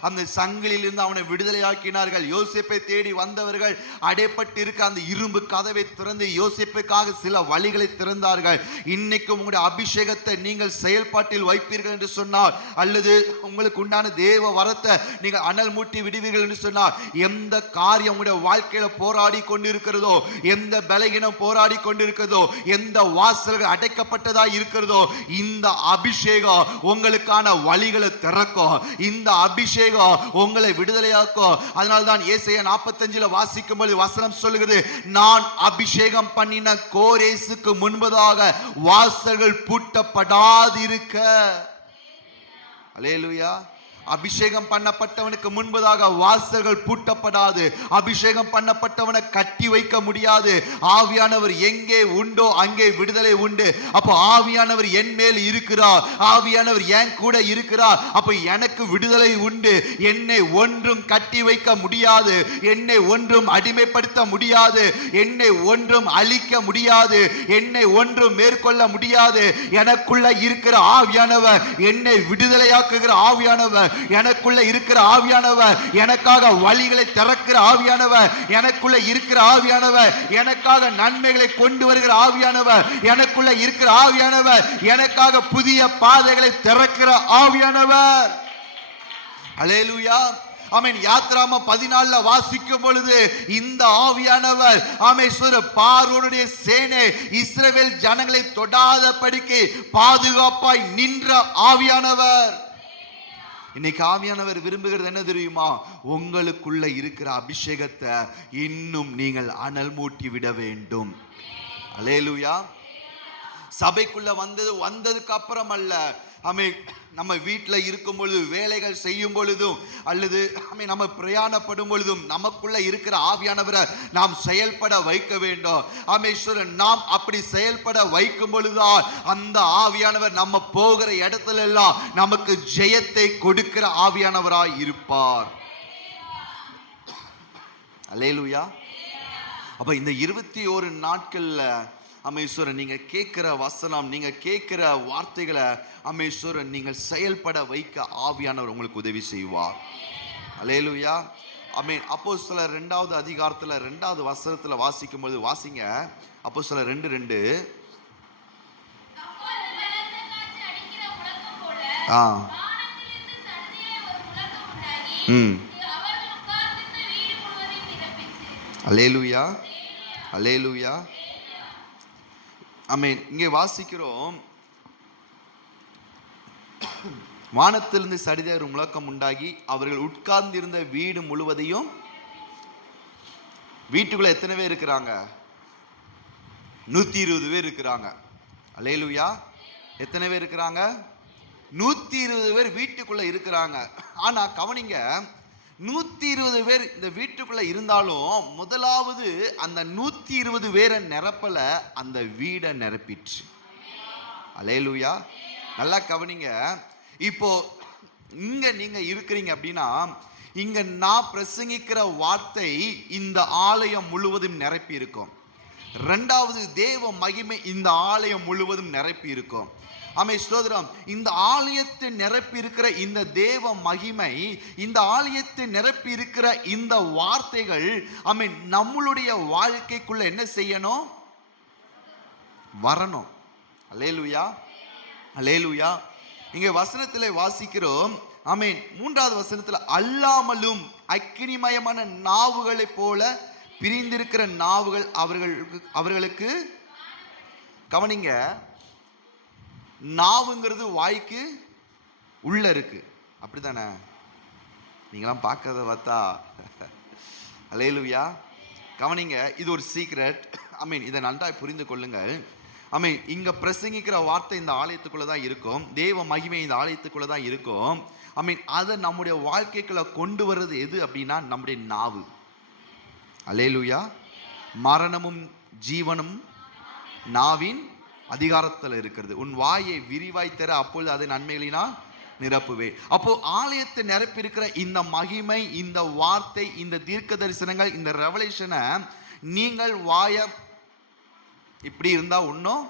அந்த சங்கிலில் இருந்து அவனை விடுதலையாக்கினார்கள். யோசேப்பை தேடி வந்தவர்கள் அடைப்பட்டு இருக்க அந்த இரும்பு கதவை திறந்து யோசேப்புக்காக சில வழிகளை திறந்தார்கள். இன்னைக்கு உங்களுடைய அபிஷேகத்தை நீங்கள் செயல்பாட்டில் வைப்பீர்கள் என்று சொன்னார், அல்லது உங்களுக்கு உண்டான தேவ வரத்தை நீங்கள் அனல் மூட்டி விடுவீர்கள் என்று சொன்னார், எந்த காரியம் உங்களுடைய வாழ்க்கையில போராடி கொண்டிருக்கிறதோ, எந்த பலகீனம் போராடி கொண்டிருக்கிறதோ, எந்த வாசல்கள் அடைக்கப்பட்டதா இருக்கிறதோ, இந்த அபிஷேகம் உங்களுக்கான வழிகளை திறக்கும். இந்த அபிஷேகம் உங்களை விடுதலையாக்கும். அதனால்தான் ஏசாயா 45 வாசிக்கும் போது வசனம் சொல்லுகிறது, நான் அபிஷேகம் பண்ணின கோரேசுக்கு முன்பதாக வாசல்கள் பூட்டப்படாதிருக்க. அல்லேலூயா. அபிஷேகம் பண்ணப்பட்டவனுக்கு முன்பதாக வாசல்கள் பூட்டப்படாது. அபிஷேகம் பண்ணப்பட்டவனை கட்டி வைக்க முடியாது. ஆவியானவர் எங்கே உண்டோ அங்கே விடுதலை உண்டு. அப்போ ஆவியானவர் என் மேல் இருக்கிறார், ஆவியானவர் என் கூட இருக்கிறார், அப்போ எனக்கு விடுதலை உண்டு. என்னை ஒன்றும் கட்டி வைக்க முடியாது, என்னை ஒன்றும் அடிமைப்படுத்த முடியாது, என்னை ஒன்றும் அழிக்க முடியாது, என்னை ஒன்றும் மேற்கொள்ள முடியாது. எனக்குள்ள இருக்கிற ஆவியானவர், என்னை விடுதலையாக்குகிற ஆவியானவர், எனக்குள்ள இருக்கிற ஆவியானவர், எனக்காக வழிகளை திறக்கிற ஆவியானவர், எனக்குள்ள இருக்கிற ஆவியானவர், எனக்காக நன்மைகளை கொண்டு வருகிற ஆவியானவர், எனக்குள்ள இருக்கிற ஆவியானவர், எனக்காக புதிய பாதைகளை திறக்கிற ஆவியானவர். அல்லேலூயா. ஆமென். யாத்ராம 14 வாசிக்கும் பொழுது இந்த ஆவியானவர் பார்வோனுடைய சேனை இஸ்ரவேல் ஜனங்களை தொடாதபடிக்கு பாதுகாப்பாய் நின்ற ஆவியானவர். இன்னைக்கு ஆவியானவர் விரும்புகிறது என்ன தெரியுமா? உங்களுக்குள்ள இருக்கிற அபிஷேகத்தை இன்னும் நீங்கள் அனல் மூட்டி விட வேண்டும். அல்லேலூயா. சபைக்குள்ள வந்ததுக்கு அப்புறம் அல்ல, நம்ம வீட்டுல இருக்கும் பொழுது, வேலைகள் செய்யும் பொழுதும், அல்லது நம்ம பிரயாணப்படும் பொழுதும் நமக்குள்ள இருக்கிற ஆவியானவரை நாம் செயல்பட வைக்க வேண்டும். நாம் அப்படி செயல்பட வைக்கும் பொழுதுதான் அந்த ஆவியானவர் நம்ம போகிற இடத்துல எல்லாம் நமக்கு ஜெயத்தை கொடுக்கிற ஆவியானவராய் இருப்பார். அல்லேலூயா. அப்ப இந்த 21 நாட்கள்ல நீங்க கேட்கிற வசனம், நீங்க கேட்கிற வார்த்தைகளை நீங்கள் செயல்பட வைக்க ஆவியானவர் உங்களுக்கு உதவி செய்வார். அல்லேலூயா. அப்போஸ்தலர் 2வது அதிகாரத்துல 2வது வசனத்துல வாசிக்கும் போது வாசிங்க. அப்போஸ்தலர் 2:2. அல்லேலூயா. அல்லேலூயா. இங்கே வாசிக்கிறோம், வானத்திலிருந்து சடிதியாய் ஒரு முழக்கம் உண்டாகி அவர்கள் உட்கார்ந்திருந்த வீடு முழுவதையும். வீட்டுக்குள்ள எத்தனை பேர் இருக்கிறாங்க? 120 பேர் இருக்கிறாங்க. அல்லேலூயா. எத்தனை பேர் இருக்கிறாங்க? 120 பேர் வீட்டுக்குள்ள இருக்கிறாங்க. ஆனா கவனிங்க, 120 பேர் இந்த வீட்டுக்குள்ள இருந்தாலும் முதலாவது அந்த 120 பேரை நிரப்பல, அந்த வீடை நிரப்பிற்று. அல்லேலூயா. நல்லா கவனிங்க. இப்போ இங்க நீங்க இருக்கிறீங்க அப்படின்னா, இங்க நான் பிரசங்கிக்கிற வார்த்தை இந்த ஆலயம் முழுவதும் நிரப்பி இருக்கும். 2வது தேவ மகிமை இந்த ஆலயம் முழுவதும் நிரப்பி இருக்கும். ஸ்தோத்திரம். இந்த ஆலயத்தை நிரப்பி இருக்கிற இந்த தேவ மகிமை, இந்த ஆலயத்தை நிரப்பி இருக்கிற இந்த வார்த்தைகள் நம்மளுடைய வாழ்க்கைக்குள்ள என்ன செய்யணும்? வரணும். அல்லேலூயா. அல்லேலூயா. இங்க வசனத்திலே வாசிக்கிறோம். 3வது வசனத்துல, அல்லாமலும் அக்கினிமயமான நாவுகளை போல பிரிந்திருக்கிற நாவுகள் அவர்களுக்கு. கவனிங்க, நாவுங்கிறது வாய்க்கு உள்ள இருக்கு, அப்படித்தானே? நீங்களாம் பார்க்கறத பார்த்தா அல்லேலூயா. கவனிங்க, இது ஒரு சீக்ரெட். இதை நன்றாய் புரிந்து கொள்ளுங்கள். இங்க பிரசங்கிக்கிற வார்த்தை இந்த ஆலயத்துக்குள்ளதான் இருக்கும், தேவ மகிமை இந்த ஆலயத்துக்குள்ளதான் இருக்கும். அதை நம்முடைய வாழ்க்கைக்குள்ள கொண்டு வர்றது எது அப்படின்னா நம்முடைய நாவு. அல்லேலூயா. மரணமும் ஜீவனும் நாவின் அதிகாரத்தில் இருக்கிறது. உன் வாயை விரிவாய் தர, அப்பொழுது அதை நன்மைகளினா நிரப்புவே. அப்போ ஆலயத்தை நிரப்பி இருக்கிற இந்த மகிமை, இந்த வார்த்தை, இந்த தீர்க்க தரிசனங்கள், இந்த ரெவலேஷனை நீங்கள் வாய இப்படி இருந்தா ஒன்றும்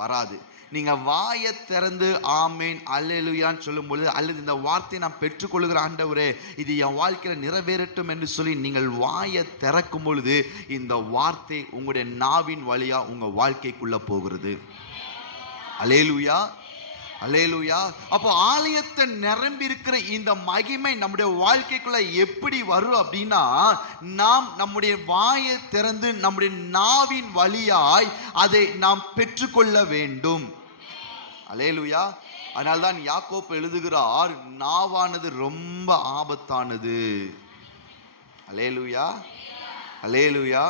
வராது. நீங்க வாயை திறந்து ஆமேன் அல்லேலூயான்னு சொல்லும் பொழுது, அல்லது இந்த வார்த்தையை நான் பெற்றுக்கொள்கிற ஆண்டவரே இது என் வாழ்க்கையில நிறைவேறட்டும் என்று சொல்லி நீங்கள் வாயை திறக்கும் பொழுது இந்த வார்த்தை உங்களுடைய நாவின் வழியா உங்க வாழ்க்கைக்குள்ள போகிறது. அல்லேலூயா. அல்லேலூயா. அப்போ ஆலயத்தை நிரம்பி இருக்கிற இந்த மகிமை நம்முடைய வாழ்க்கைக்குள்ள எப்படி வரும் அப்படின்னா, நாம் நம்முடைய வாயை திறந்து நம்முடைய நாவின் வழியாய் அதை நாம் பெற்றுக்கொள்ள வேண்டும். அல்லேலூயா. அதனால்தான் யாக்கோப்பு எழுதுகிறார், நாவானது ரொம்ப ஆபத்தானது. அல்லேலூயா. அல்லேலூயா.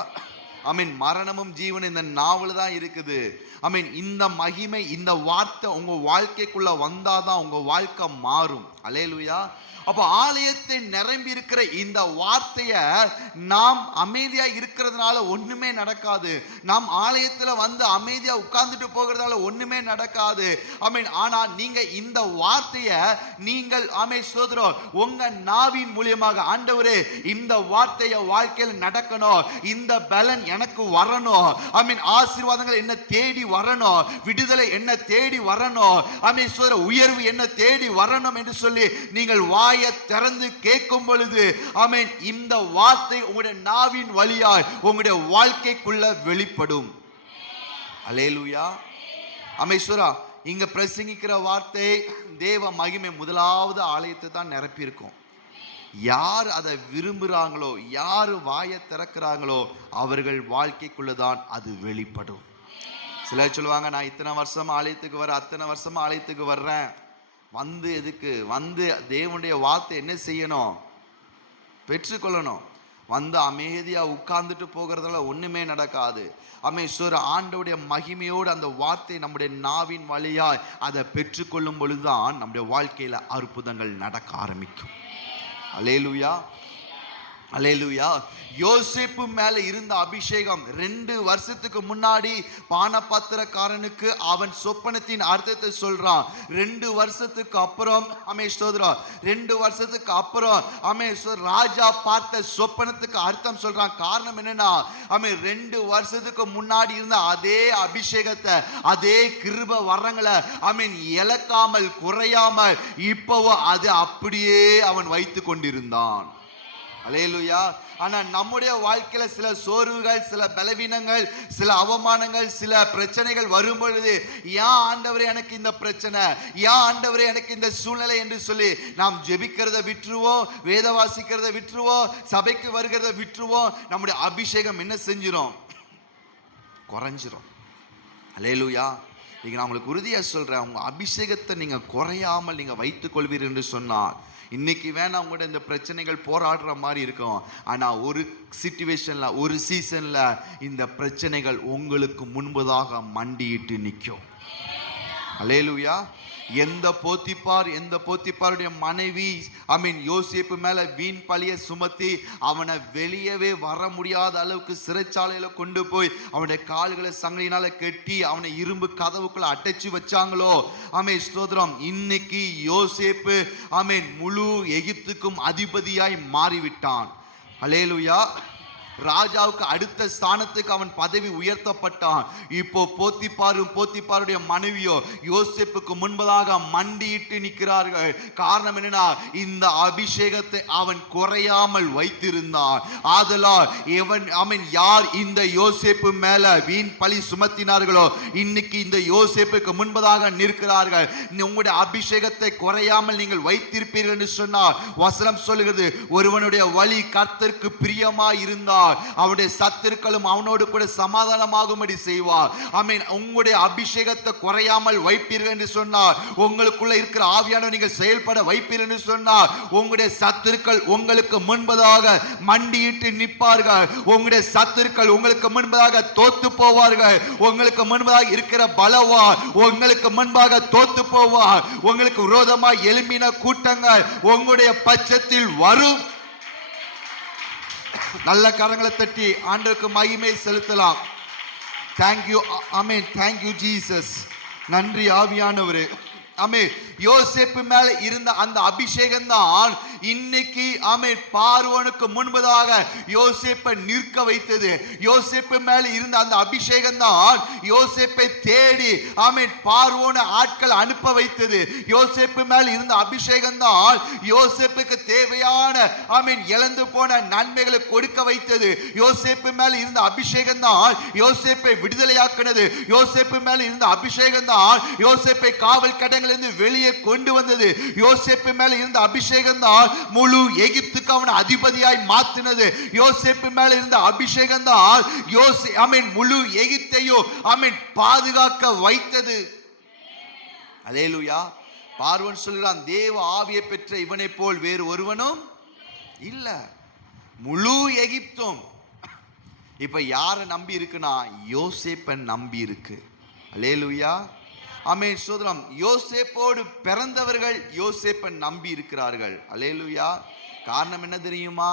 மரணமும் ஜீவனும் இந்த நாவல தான் இருக்குது. இந்த மகிமை, இந்த வார்த்தை உங்க வாழ்க்கைக்குள்ள வந்தாதான் உங்க வாழ்க்கை மாறும். அல்லேலூயா. அப்ப ஆலயத்தை நிரம்பி இருக்கிற இந்த வார்த்தைய நாம் அமைதியா இருக்கிறதுனால ஒண்ணுமே நடக்காது. நாம் ஆலயத்துல வந்து அமைதியா உட்கார்ந்துட்டு போகிறதால ஒண்ணுமே நடக்காது. ஆனா நீங்க இந்த வார்த்தைய நீங்கள் சோதரோ உங்க நாவின் மூலியமாக, ஆண்டவரே இந்த வார்த்தைய வாழ்க்கையில் நடக்கணும், இந்த பலன் எனக்கு வரணும், ஆசீர்வாதங்கள் என்ன தேடி வரணும், விடுதலை என்ன தேடி வரணும், சோதர உயர்வு என்ன தேடி வரணும் என்று சொல்லி நீங்கள் திறந்து கேட்கும் பொழுது இந்த வார்த்தை உங்களுடைய நாவின் வழியாய் உங்களுடைய வாழ்க்கைக்குள்ள வெளிப்படும். அல்லேலூயா. அமேஸ்வரா, இங்க பிரசங்கிக்கிற வார்த்தை தேவ மகிமை முதலாவது ஆலயத்தை தான் நிரப்பி இருக்கும். யார் அதை விரும்புறாங்களோ, யாரு வாயை திறக்கிறாங்களோ அவர்கள் வாழ்க்கைக்குள்ளதான் அது வெளிப்படும். சிலர் சொல்லுவாங்க, நான் இத்தனை வருஷமா ஆலயத்துக்கு வர்றேன், அத்தனை வருஷமா ஆலயத்துக்கு வர்றேன், வந்து எதுக்கு? வந்து தேவனுடைய வார்த்தை என்ன செய்யணும்? பெற்றுக்கொள்ளணும். வந்து அமைதியா உட்கார்ந்துட்டு போகிறதுல ஒண்ணுமே நடக்காது. ஆண்டவுடைய மகிமையோடு அந்த வார்த்தை நம்முடைய நாவின் வழியாய் அதை பெற்றுக்கொள்ளும் பொழுதுதான் நம்முடைய வாழ்க்கையில அற்புதங்கள் நடக்க ஆரம்பிக்கும். அல்லேலூயா, அல்லேலூயா. யோசேப்பு மேல இருந்த அபிஷேகம் 2 வருஷத்துக்கு முன்னாடி பானபாத்திரக்காரனுக்கு அவன் சொப்பனத்தின் அர்த்தத்தை சொல்றான். 2 வருஷத்துக்கு அப்புறம் 2 வருஷத்துக்கு அப்புறம் ராஜா பார்த்த சொப்பனத்துக்கு அர்த்தம் சொல்றான். காரணம் என்னன்னா 2 வருஷத்துக்கு முன்னாடி இருந்த அதே அபிஷேகத்தை, அதே கிருபை வரங்களை இழக்காமல் குறையாமல் இப்பவோ அது அப்படியே அவன் வைத்து கொண்டிருந்தான். அல்லேலூயா. ஆனா நம்முடைய வாழ்க்கையில சில சோர்வுகள், சில பலவீனங்கள், சில அவமானங்கள், சில பிரச்சனைகள் வரும் பொழுது, ஏன் ஆண்டவரே எனக்கு இந்த பிரச்சனை, ஏன் ஆண்டவரே எனக்கு இந்த சூழ்நிலை என்று சொல்லி நாம் ஜெபிக்கிறத விட்டுருவோம், வேத வாசிக்கிறத விட்டுருவோம், சபைக்கு வருகிறத விட்டுருவோம். நம்முடைய அபிஷேகம் என்ன செஞ்சிரும்? குறைஞ்சிரும். அல்லேலூயா. நீங்க நான் உங்களுக்கு உறுதியா சொல்றேன், உங்க அபிஷேகத்தை நீங்க குறையாமல் நீங்க வைத்துக் கொள்வீர்கள் என்று சொன்னால், இன்னைக்கு வேணா உங்களோட இந்த பிரச்சனைகள் போராடுற மாதிரி இருக்கும், ஆனா ஒரு சிச்சுவேஷன்ல, ஒரு சீசன்ல இந்த பிரச்சனைகள் உங்களுக்கு முன்பதாக மண்டியிட்டு நிற்கும். அல்லேலூயா. எந்த போத்திபாருடைய மனைவி யோசேப்பு மேல வீண் பழிய சுமத்தி அவனை வெளியவே வர முடியாத அளவுக்கு சிறைச்சாலையில கொண்டு போய் அவனுடைய கால்களை சங்கிலினால கட்டி அவனை இரும்பு கதவுக்குள்ள அடைச்சு வச்சாங்களோ, ஸ்தோத்திரம், இன்னைக்கு யோசேப்பு முழு எகிப்துக்கும் அதிபதியாய் மாறிவிட்டான். அல்லேலூயா. ராஜாவுக்கு அடுத்த ஸ்தானத்துக்கு அவன் பதவி உயர்த்தப்பட்டான். இப்போ போத்திபாருடைய மனைவியோ யோசேப்புக்கு முன்பதாக மண்டியிட்டு நிற்கிறார்கள். காரணம் என்னன்னா, இந்த அபிஷேகத்தை அவன் குறையாமல் வைத்திருந்தான். ஆதலால் யார் இந்த யோசேப்பு மேல வீண் பழி சுமத்தினார்களோ, இன்னைக்கு இந்த யோசேப்புக்கு முன்பதாக நிற்கிறார்கள். உங்களுடைய அபிஷேகத்தை குறையாமல் நீங்கள் வைத்திருப்பீர்கள் என்று சொன்னால், வசனம் சொல்லுகிறது, ஒருவனுடைய வழி கர்த்தருக்கு பிரியமாய் இருந்தால் அவனுடைய சத்துருக்களும் அவனோடு கூட சமாதானமாகும்படி செய்வார். உங்களுடைய அபிஷேகத்தை குறையாமல் வைப்பீர்கள் என்று சொன்னார், உங்களுக்குள்ள இருக்கிற ஆவியானவர் நீங்கள் செயல்பட வைப்பீர்கள் என்று சொன்னார், உங்களுடைய சத்துருக்கள் உங்களுக்கு முன்பதாக மண்டியிட்டு நிற்பார்கள். உங்களுடைய சத்துருக்கள் உங்களுக்கு முன்பதாக தோத்து போவார்கள். உங்களுக்கு முன்பதாக இருக்கிற பலவான் உங்களுக்கு முன்பாக தோத்து போவார். உங்களுக்கு விரோதமாக எழும்பின கூட்டங்கள் உங்களுடைய பட்சத்தில் வரும். நல்ல கரங்களை தட்டி ஆண்டவருக்கு மகிமை செலுத்தலாம். தேங்க்யூ. ஆமென். Thank you Jesus. நன்றி ஆவியானவரே. யோசேப்பு மேல இருந்த அந்த அபிஷேகம் தான் இன்னைக்கு பார்வோனுக்கு முன்பதாக யோசேப்பை நிற்க வைத்தது. யோசேப்பு மேல இருந்த அந்த அபிஷேகம் தான் யோசேப்பை தேடி பார்வோனை ஆட்கள் அனுப்ப வைத்தது. யோசேப்பு மேல இருந்த அபிஷேகம் தான் யோசேப்புக்கு தேவையான இழந்து போன நன்மைகளை கொடுக்க வைத்தது. யோசேப்பு மேல இருந்த அபிஷேகம் தான் யோசேப்பை விடுதலையாக்கினது. யோசேப்பு மேல இருந்த அபிஷேகம் தான் யோசேப்பை காவல் கடங்கள் வெளியே கொண்டு வந்தது. யோசேப்பு மேல இருந்த அபிஷேகம் தான் முழு எகிப்துக்கு அவன் அதிபதியாய் மாற்றினது. யோசேப்பு மேல இருந்த அபிஷேகம் தான் முழு எகிப்தையும் பாதுகாக்க வைத்தது. அல்லேலூயா. பார்வோன் சொல்கிறான், தேவ ஆவியை பெற்ற இவனை போல் வேறு ஒருவனும் இல்ல. முழு எகிப்தும் இப்ப யாரை நம்பி இருக்குன்னா யோசேப்பை நம்பி இருக்கு. அல்லேலூயா, ஆமென், ஸ்தோத்திரம். யோசேப்போடு பிறந்தவர்கள் யோசேப்பை நம்பி இருக்கிறார்கள். அல்லேலூயா. காரணம் என்ன தெரியுமா?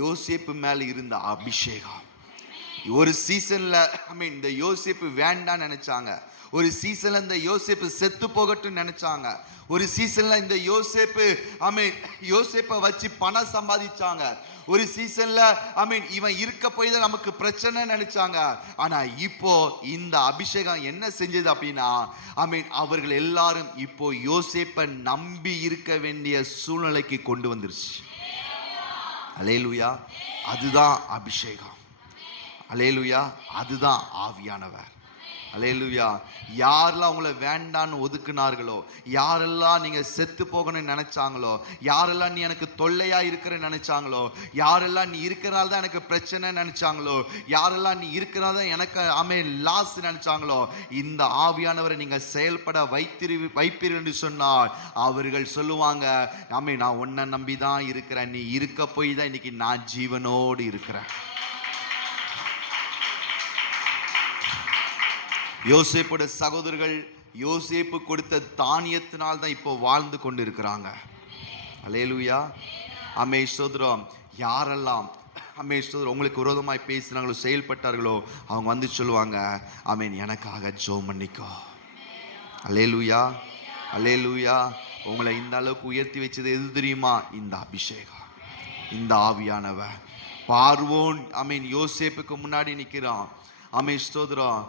யோசேப்பு மேல இருந்த அபிஷேகம். ஒரு சீசன்ல இந்த யோசேப்பு வேண்டான்னு நினைச்சாங்க. ஒரு சீசன்ல இந்த யோசேப்பு செத்து போகட்டும் நினைச்சாங்க. ஒரு சீசன்ல இந்த யோசேப்பை வச்சு பணம் சம்பாதிச்சாங்க. ஒரு சீசன்ல இவன் இருக்க போய் தான் நமக்கு பிரச்சனை நினைச்சாங்க. ஆனா இப்போ இந்த அபிஷேகம் என்ன செஞ்சது அப்படின்னா அவர்கள் எல்லாரும் இப்போ யோசேப்பை நம்பி இருக்க வேண்டிய சூழ்நிலைக்கு கொண்டு வந்துருச்சு. அல்லேலூயா, அதுதான் அபிஷேகம். அல்லேலூயா, அதுதான் ஆவியானவர். அல்லேலூயா. யாரெல்லாம் உங்களை வேண்டான்னு ஒதுக்குனார்களோ, யாரெல்லாம் நீங்க செத்து போகணும்னு நினைச்சாங்களோ, யாரெல்லாம் நீ எனக்கு தொல்லையா இருக்கிறன்னு நினைச்சாங்களோ, யாரெல்லாம் நீ இருக்கிறனால தான் எனக்கு பிரச்சனை நினைச்சாங்களோ, யாரெல்லாம் நீ இருக்கிறனால தான் எனக்கு லாஸ் நினைச்சாங்களோ, இந்த ஆவியானவரை நீங்க செயல்பட வைப்பீர்கள் என்று சொன்னால் அவர்கள் சொல்லுவாங்க, நான் உன்னை நம்பி தான் இருக்கிறேன், நீ இருக்க போய் தான் இன்னைக்கு நான் ஜீவனோடு இருக்கிறேன். யோசேப்போட சகோதரர்கள் யோசேப்பு கொடுத்த தானியத்தினால் தான் இப்போ வாழ்ந்து கொண்டு இருக்கிறாங்க. அல்லேலூயா, ஆமென், ஸ்தோத்திரம். யாரெல்லாம் உங்களுக்கு விரோதமாய் பேசினாங்களோ, செயல்பட்டார்களோ, அவங்க வந்து சொல்லுவாங்க, ஆமென், எனக்காக ஜெபம் பண்ணிக்கோ. அல்லேலூயா, அல்லேலூயா. உங்களை இந்த அளவுக்கு உயர்த்தி வச்சது எது தெரியுமா? இந்த அபிஷேகம், இந்த ஆவியானவர். பார்வோன் யோசேப்புக்கு முன்னாடி நிற்கிறான். ஸ்தோத்திரம்.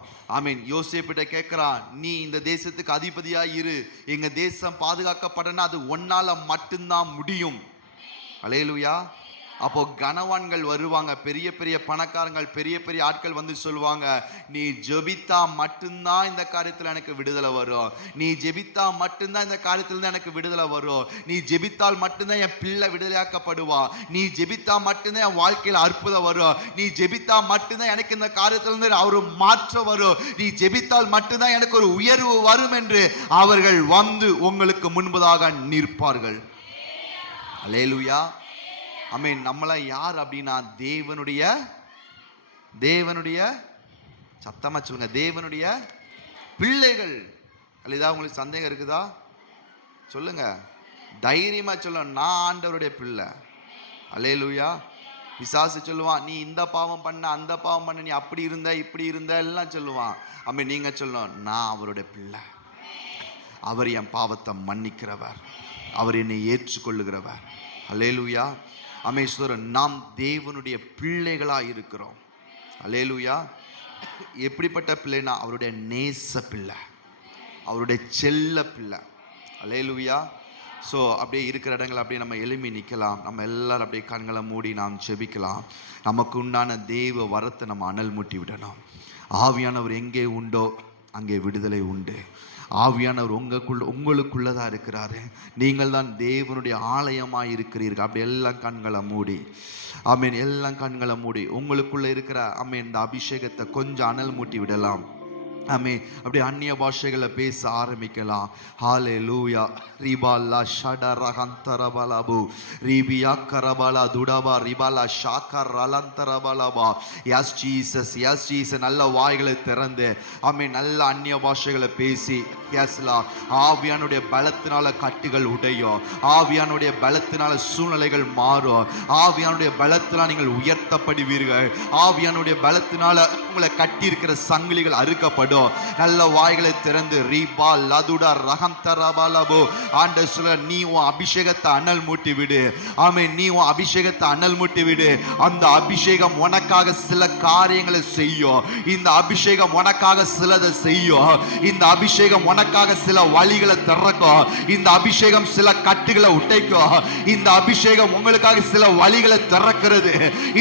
யோசேப்பிட்ட கேட்கிறான், நீ இந்த தேசத்துக்கு அதிபதியா இரு, எங்க தேசம் பாதுகாக்கப்படனா அது ஒன்னால மட்டும்தான் முடியும். அல்லேலூயா. அப்போ கனவான்கள் வருவாங்க, பெரிய பெரிய பணக்காரங்கள், பெரிய பெரிய ஆட்கள் வந்து சொல்லுவாங்க, நீ ஜெபித்தா மட்டும்தான் இந்த காரியத்தில் எனக்கு விடுதலை வரும், நீ ஜெபித்தா மட்டும்தான் இந்த காரியத்தில் எனக்கு விடுதலை வரும், நீ ஜெபித்தால் மட்டும்தான் என் பிள்ளை விடுதலையாக்கப்படுவா, நீ ஜெபித்தா மட்டும்தான் என் வாழ்க்கையில் அற்புதம் வரும், நீ ஜெபித்தா மட்டும்தான் எனக்கு இந்த காரியத்திலிருந்து ஒரு மாற்றம் வரும், நீ ஜெபித்தால் மட்டும்தான் எனக்கு ஒரு உயர்வு வரும் என்று அவர்கள் வந்து உங்களுக்கு முன்பதாக நிற்பார்கள். அல்லேலூயா. நம்மளாம் யார் அப்படின்னா தேவனுடைய சத்தமா சொல்லுங்க, தேவனுடைய பிள்ளைகள். அல்ல, உங்களுக்கு சந்தேகம் இருக்குதா? சொல்லுங்க, தைரியமா சொல்ல, நான் ஆண்டவருடைய பிள்ளை. அல்லேலூயா. பிசாசு சொல்லுவான், நீ இந்த பாவம் பண்ண, அந்த பாவம் பண்ண, நீ அப்படி இருந்த இப்படி இருந்த எல்லாம் சொல்லுவான். நீங்க சொல்லணும், நான் அவருடைய பிள்ளை, அவர் என் பாவத்தை மன்னிக்கிறவர், அவர் என்னை ஏற்றுக்கொள்ளுகிறவர். அல்லேலூயா. அமேஸ்வரன், நாம் தேவனுடைய பிள்ளைகளா இருக்கிறோம். அல்லேலூயா. எப்படிப்பட்ட பிள்ளைனா அவருடைய நேச பிள்ளை, அவருடைய செல்ல பிள்ளை. அல்லேலூயா. ஸோ அப்படியே இருக்கிற இடங்கள் அப்படியே நம்ம எழுப்பி நிற்கலாம். நம்ம எல்லாரும் அப்படியே கண்களை மூடி நாம் ஜெபிக்கலாம். நமக்கு உண்டான தேவ வரத்தை நம்ம அனல் மூட்டி விடணும். ஆவியானவர் எங்கே உண்டோ அங்கே விடுதலை உண்டு. ஆவியானவர் உங்களுக்குள்ளதான் இருக்கிறாரு. நீங்கள் தான் தேவனுடைய ஆலயமாய் இருக்கிறீர்கள். அப்படி எல்லாம் கண்களை மூடி, எல்லாம் கண்களை மூடி உங்களுக்குள்ள இருக்கிற இந்த அபிஷேகத்தை கொஞ்சம் அனல் மூட்டி விடலாம். அப்படியே அந்நிய பாஷைகளை பேச ஆரம்பிக்கலாம். ஹalleluya. ரிபாலா ஷடரகந்தரபலபு ரிபியா கரபலா துடபா ரிபாலா ஷாக்கரலந்தரபலபா. Yes Jesus, yes Jesus. நல்ல வாய்களை திறந்து நல்ல அந்நிய பாஷைகளை பேசி எஸ்லா. ஆவியானுடைய பலத்தினால கட்டுகள் உடையும், ஆவியானுடைய பலத்தினால சூழ்நிலைகள் மாறும், ஆவியானுடைய பலத்தினால் நீங்கள் உயர்த்தப்படுவீர்கள், ஆவியானுடைய பலத்தினால உங்களை கட்டி இருக்கிற சங்கிலிகள் அறுக்கப்படும். நல்ல வாய்களை திறந்து ரீபா லதுடா ரகம் தரபலபோ. ஆண்டவர் சொல்ல, நீ உன் அபிஷேகத்தை அனல் மூட்டி விடு. நீ உன் அபிஷேகத்தை அனல் மூட்டி விடு. அந்த அபிஷேகம் உனக்காக சில காரியங்களை செய்யும். இந்த அபிஷேகம் உனக்காக சிலதை செய்யும். இந்த அபிஷேகம் உனக்காக சில வழிகளை திறக்கும். இந்த அபிஷேகம் சில கட்டுகளை உடைக்கும். இந்த அபிஷேகம் உங்களுக்காக சில வழிகளை திறக்கிறது.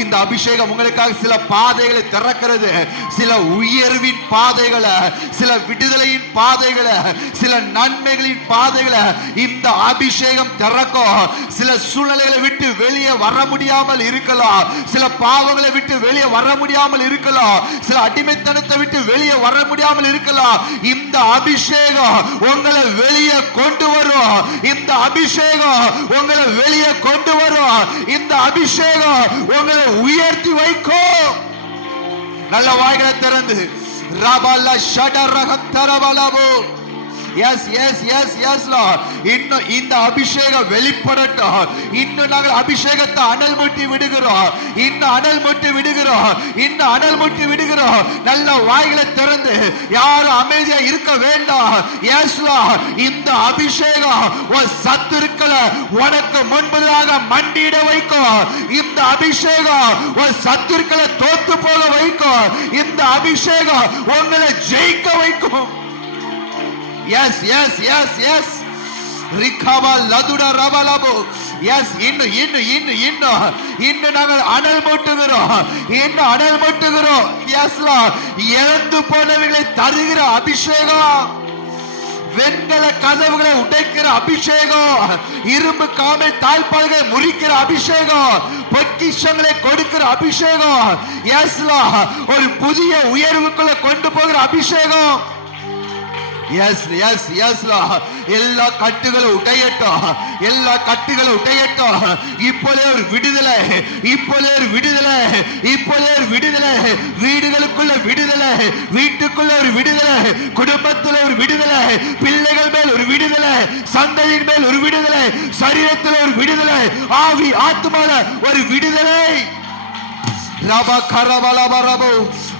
இந்த அபிஷேகம் உங்களுக்காக சில பாதைகளை திறக்கிறது. சில உயர்வின் பாதைகளை, சில விடுதலையின் பாதைகளை, சில நன்மைகளின் பாதைகளை இந்த அபிஷேகம் திறக்கும். சில சூழ்நிலைகளை விட்டு வெளியே வர முடியாமல் இருக்கலாம், சில பாவங்களை விட்டு வெளியே வர முடியாமல் இருக்கலாம், சில அடிமைத்தனத்தை விட்டு வெளியே வர முடியாமல் இருக்கலாம். இந்த அபிஷேகம் உங்களை வெளியே கொண்டு வரும். இந்த அபிஷேகம் உங்களை வெளியே கொண்டு வரும். இந்த அபிஷேகம் உங்களை உயர்த்தி வைக்கும். நல்ல வாய்களை திறந்து ரபல ஷடரகத்தரபலபோ. Yes, yes, yes, yes, Lord. இன்னும் இந்த அபிஷேகம் வெளிப்படட்டும். இன்னும் நாங்கள் அபிஷேகத்தை அனல் மூட்டி விடுகிறோம். இன்னும் அனல் மூட்டி விடுகிறோம். இன்னும் அனல் மூட்டி விடுகிறோம். நல்ல வாய்களை திறந்து யாரும் அமைதியா இருக்க வேண்டாம். Yes, Lord. இந்த அபிஷேகம் உன் சத்துருக்களை உனக்கு முன்பதாக மண்டியிட வைக்கும். இந்த அபிஷேகம் உன் சத்துருக்களை தோத்து போக வைக்கும். இந்த அபிஷேகம் உங்களை ஜெயிக்க வைக்கும். Yes, yes, yes, yes. Rikaba laduda rabalabo. Yes, இன்னும் நாங்கள் அனல் மூட்டுகிறோம். இன்னும் அனல் மூட்டுகிறோம். Yes, Lord. இழந்து போனவர்களை தருகிற அபிஷேகம், வெண்கல கதவுகளை உடைக்கிற அபிஷேகம், இரும்பு காமை தாழ்பால்களை முறிக்கிற அபிஷேகம், பொக்கிஷங்களை கொடுக்கிற அபிஷேகம். Yes, Lord. ஒரு புதிய உயர்வுக்குள்ள கொண்டு போகிற அபிஷேகம். Yes, yes, yes, Lord. எல்லா கட்டுகளும் உடையட்டும். எல்லா கட்டுகளும் உடையட்டும். இப்போதே ஒரு விடுதலை, இப்போதே ஒரு விடுதலை, இப்போதே ஒரு விடுதலை. வீடுகளுக்குள்ள விடுதலை, வீட்டுக்குள்ள ஒரு விடுதலை, குடும்பத்தில் ஒரு விடுதலை, பிள்ளைகள் மேல் ஒரு விடுதலை, சந்ததியின் மேல் ஒரு விடுதலை, சரீரத்தில் ஒரு விடுதலை, ஆவி ஆத்மால ஒரு விடுதலை. ரபா கரபலபரபோ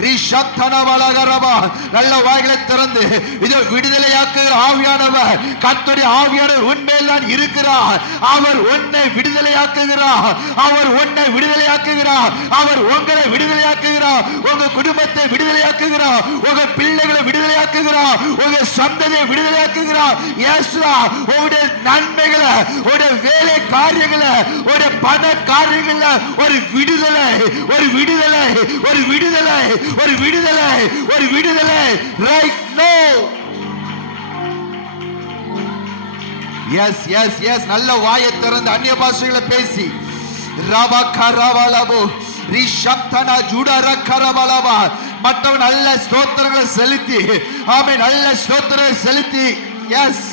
ரிஷத்தனபலகரபா. நல்ல வாய்களை திறந்து இதோ விடுதலையாக்குகிற ஆவியானவர், கர்த்தருடைய ஆவியானவர் உன்மேல் தான் இருக்கிறார். அவர் உன்னை விடுதலையாக்குகிறார். அவர் உன்னை விடுதலையாக்குகிறார். அவர் உங்களை விடுதலையாக்குகிறார். உங்க குடும்பத்தை விடுதலையாக்குகிறார். உங்க பிள்ளைகளை விடுதலையாக்குகிறார். உங்க சந்ததியை விடுதலையாக்குகிறார். இயேசுவா, உங்களுடைய நன்மைகளை, உங்களுடைய வேலை காரியங்களை, உங்களுடைய பண காரியங்களை ஒரு விடுதலை, ஒரு விடுதலை, ஒரு விடுதலை, ஒரு விடுதலை, ஒரு விடுதலை right now. Yes, yes, yes. நல்ல வாயை திறந்து அந்நிய பாஷைகளை பேசி ரபா கரவலபோ ரிஷப்தனா ஜுடர கரவலபா. மற்றவன் நல்ல ஸ்தோத்திரங்களை செலுத்தி, ஆமென், நல்ல ஸ்தோத்திரங்களை செலுத்தி. எஸ்,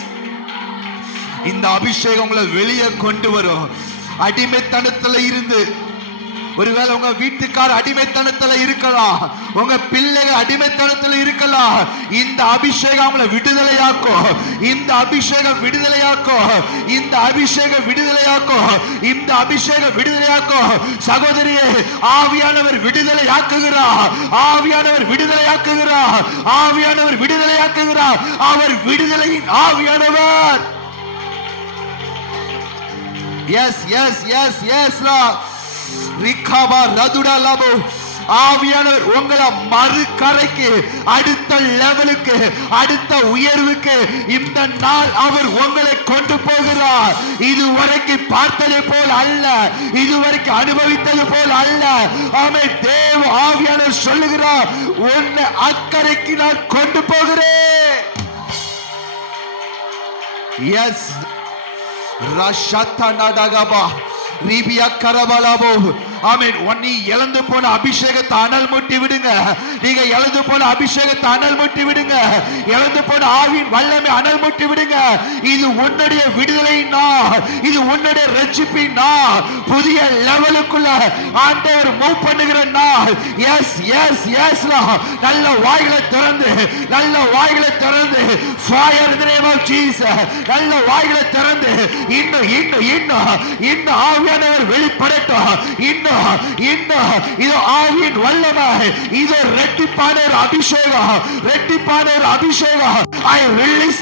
இந்த அபிஷேகம் உங்களை வெளியே கொண்டு வரும். அடிமைத்தனத்துல இருந்து, ஒருவேளை உங்க வீட்டுக்கார அடிமைத்தனத்துல இருக்கலாம், உங்க பிள்ளைகள் அடிமைத்தனத்துல இருக்கலாம். இந்த அபிஷேகம் உங்களை விடுதலையாக்கும். இந்த அபிஷேகம் விடுதலையாக்கும். இந்த அபிஷேகம் விடுதலையாக்கும். இந்த அபிஷேகம் விடுதலையாக்கும். சகோதரியே, ஆவியானவர் விடுதலையாக்குகிறார். ஆவியானவர் விடுதலையாக்குகிறார். ஆவியானவர் விடுதலையாக்குகிறார். அவர் விடுதலையின் ஆவியானவர். Yes, yes, yes, yes, Lord. ரிகாபா ரதுடா லபோ. ஆவியானவர் உங்களை மறுகரைக்கு, அடுத்த லெவலுக்கு, அடுத்த உயர்வுக்கு இந்த நாள் அவர் உங்களை கொண்டு போகிறார். இதுவரைக்கும் பார்த்தது போல் அல்ல, இதுவரைக்கும் அனுபவித்தது போல் அல்ல. ஆமென். தேவ ஆவியானவர் சொல்லுகிறார், உன்னை அக்கறைக்கு நான் கொண்டு போகிறேன். எஸ் ரஷத்தனடகபா ரிபியா கரபலபோ. ஆமென். நீ இழந்து போன அபிஷேகத்தை அனல் மூட்டி விடுங்க. நீங்க இழந்து போன அபிஷேகத்தை அனல் மூட்டி விடுங்க. இழந்து போன ஆவியின் வல்லமை அனல் மூட்டி விடுங்க. இது உன்னுடைய விடுதலையின் நாள், இது உன்னுடைய ரட்சிப்பின் நாள். புதிய லெவலுக்குள்ள ஆண்டவர் மூவ் பண்ணுகிற நாள். Yes, yes, yes. நல்ல வாய்களை திறந்து, நல்ல வாய்களை திறந்து, fire in the name of Jesus. நல்ல வாய்களை திறந்து இன்னும் இன்னும் இன்னும் இன்னும் ஆவியானவர் வெளிப்படட்டும். இன்னும் இது ஆவியின் வல்லமை, இது ரெட்டிப்பான ஒரு அபிஷேகம், ரெட்டிப்பான ஒரு அபிஷேகம். ஐ ரிலீஸ்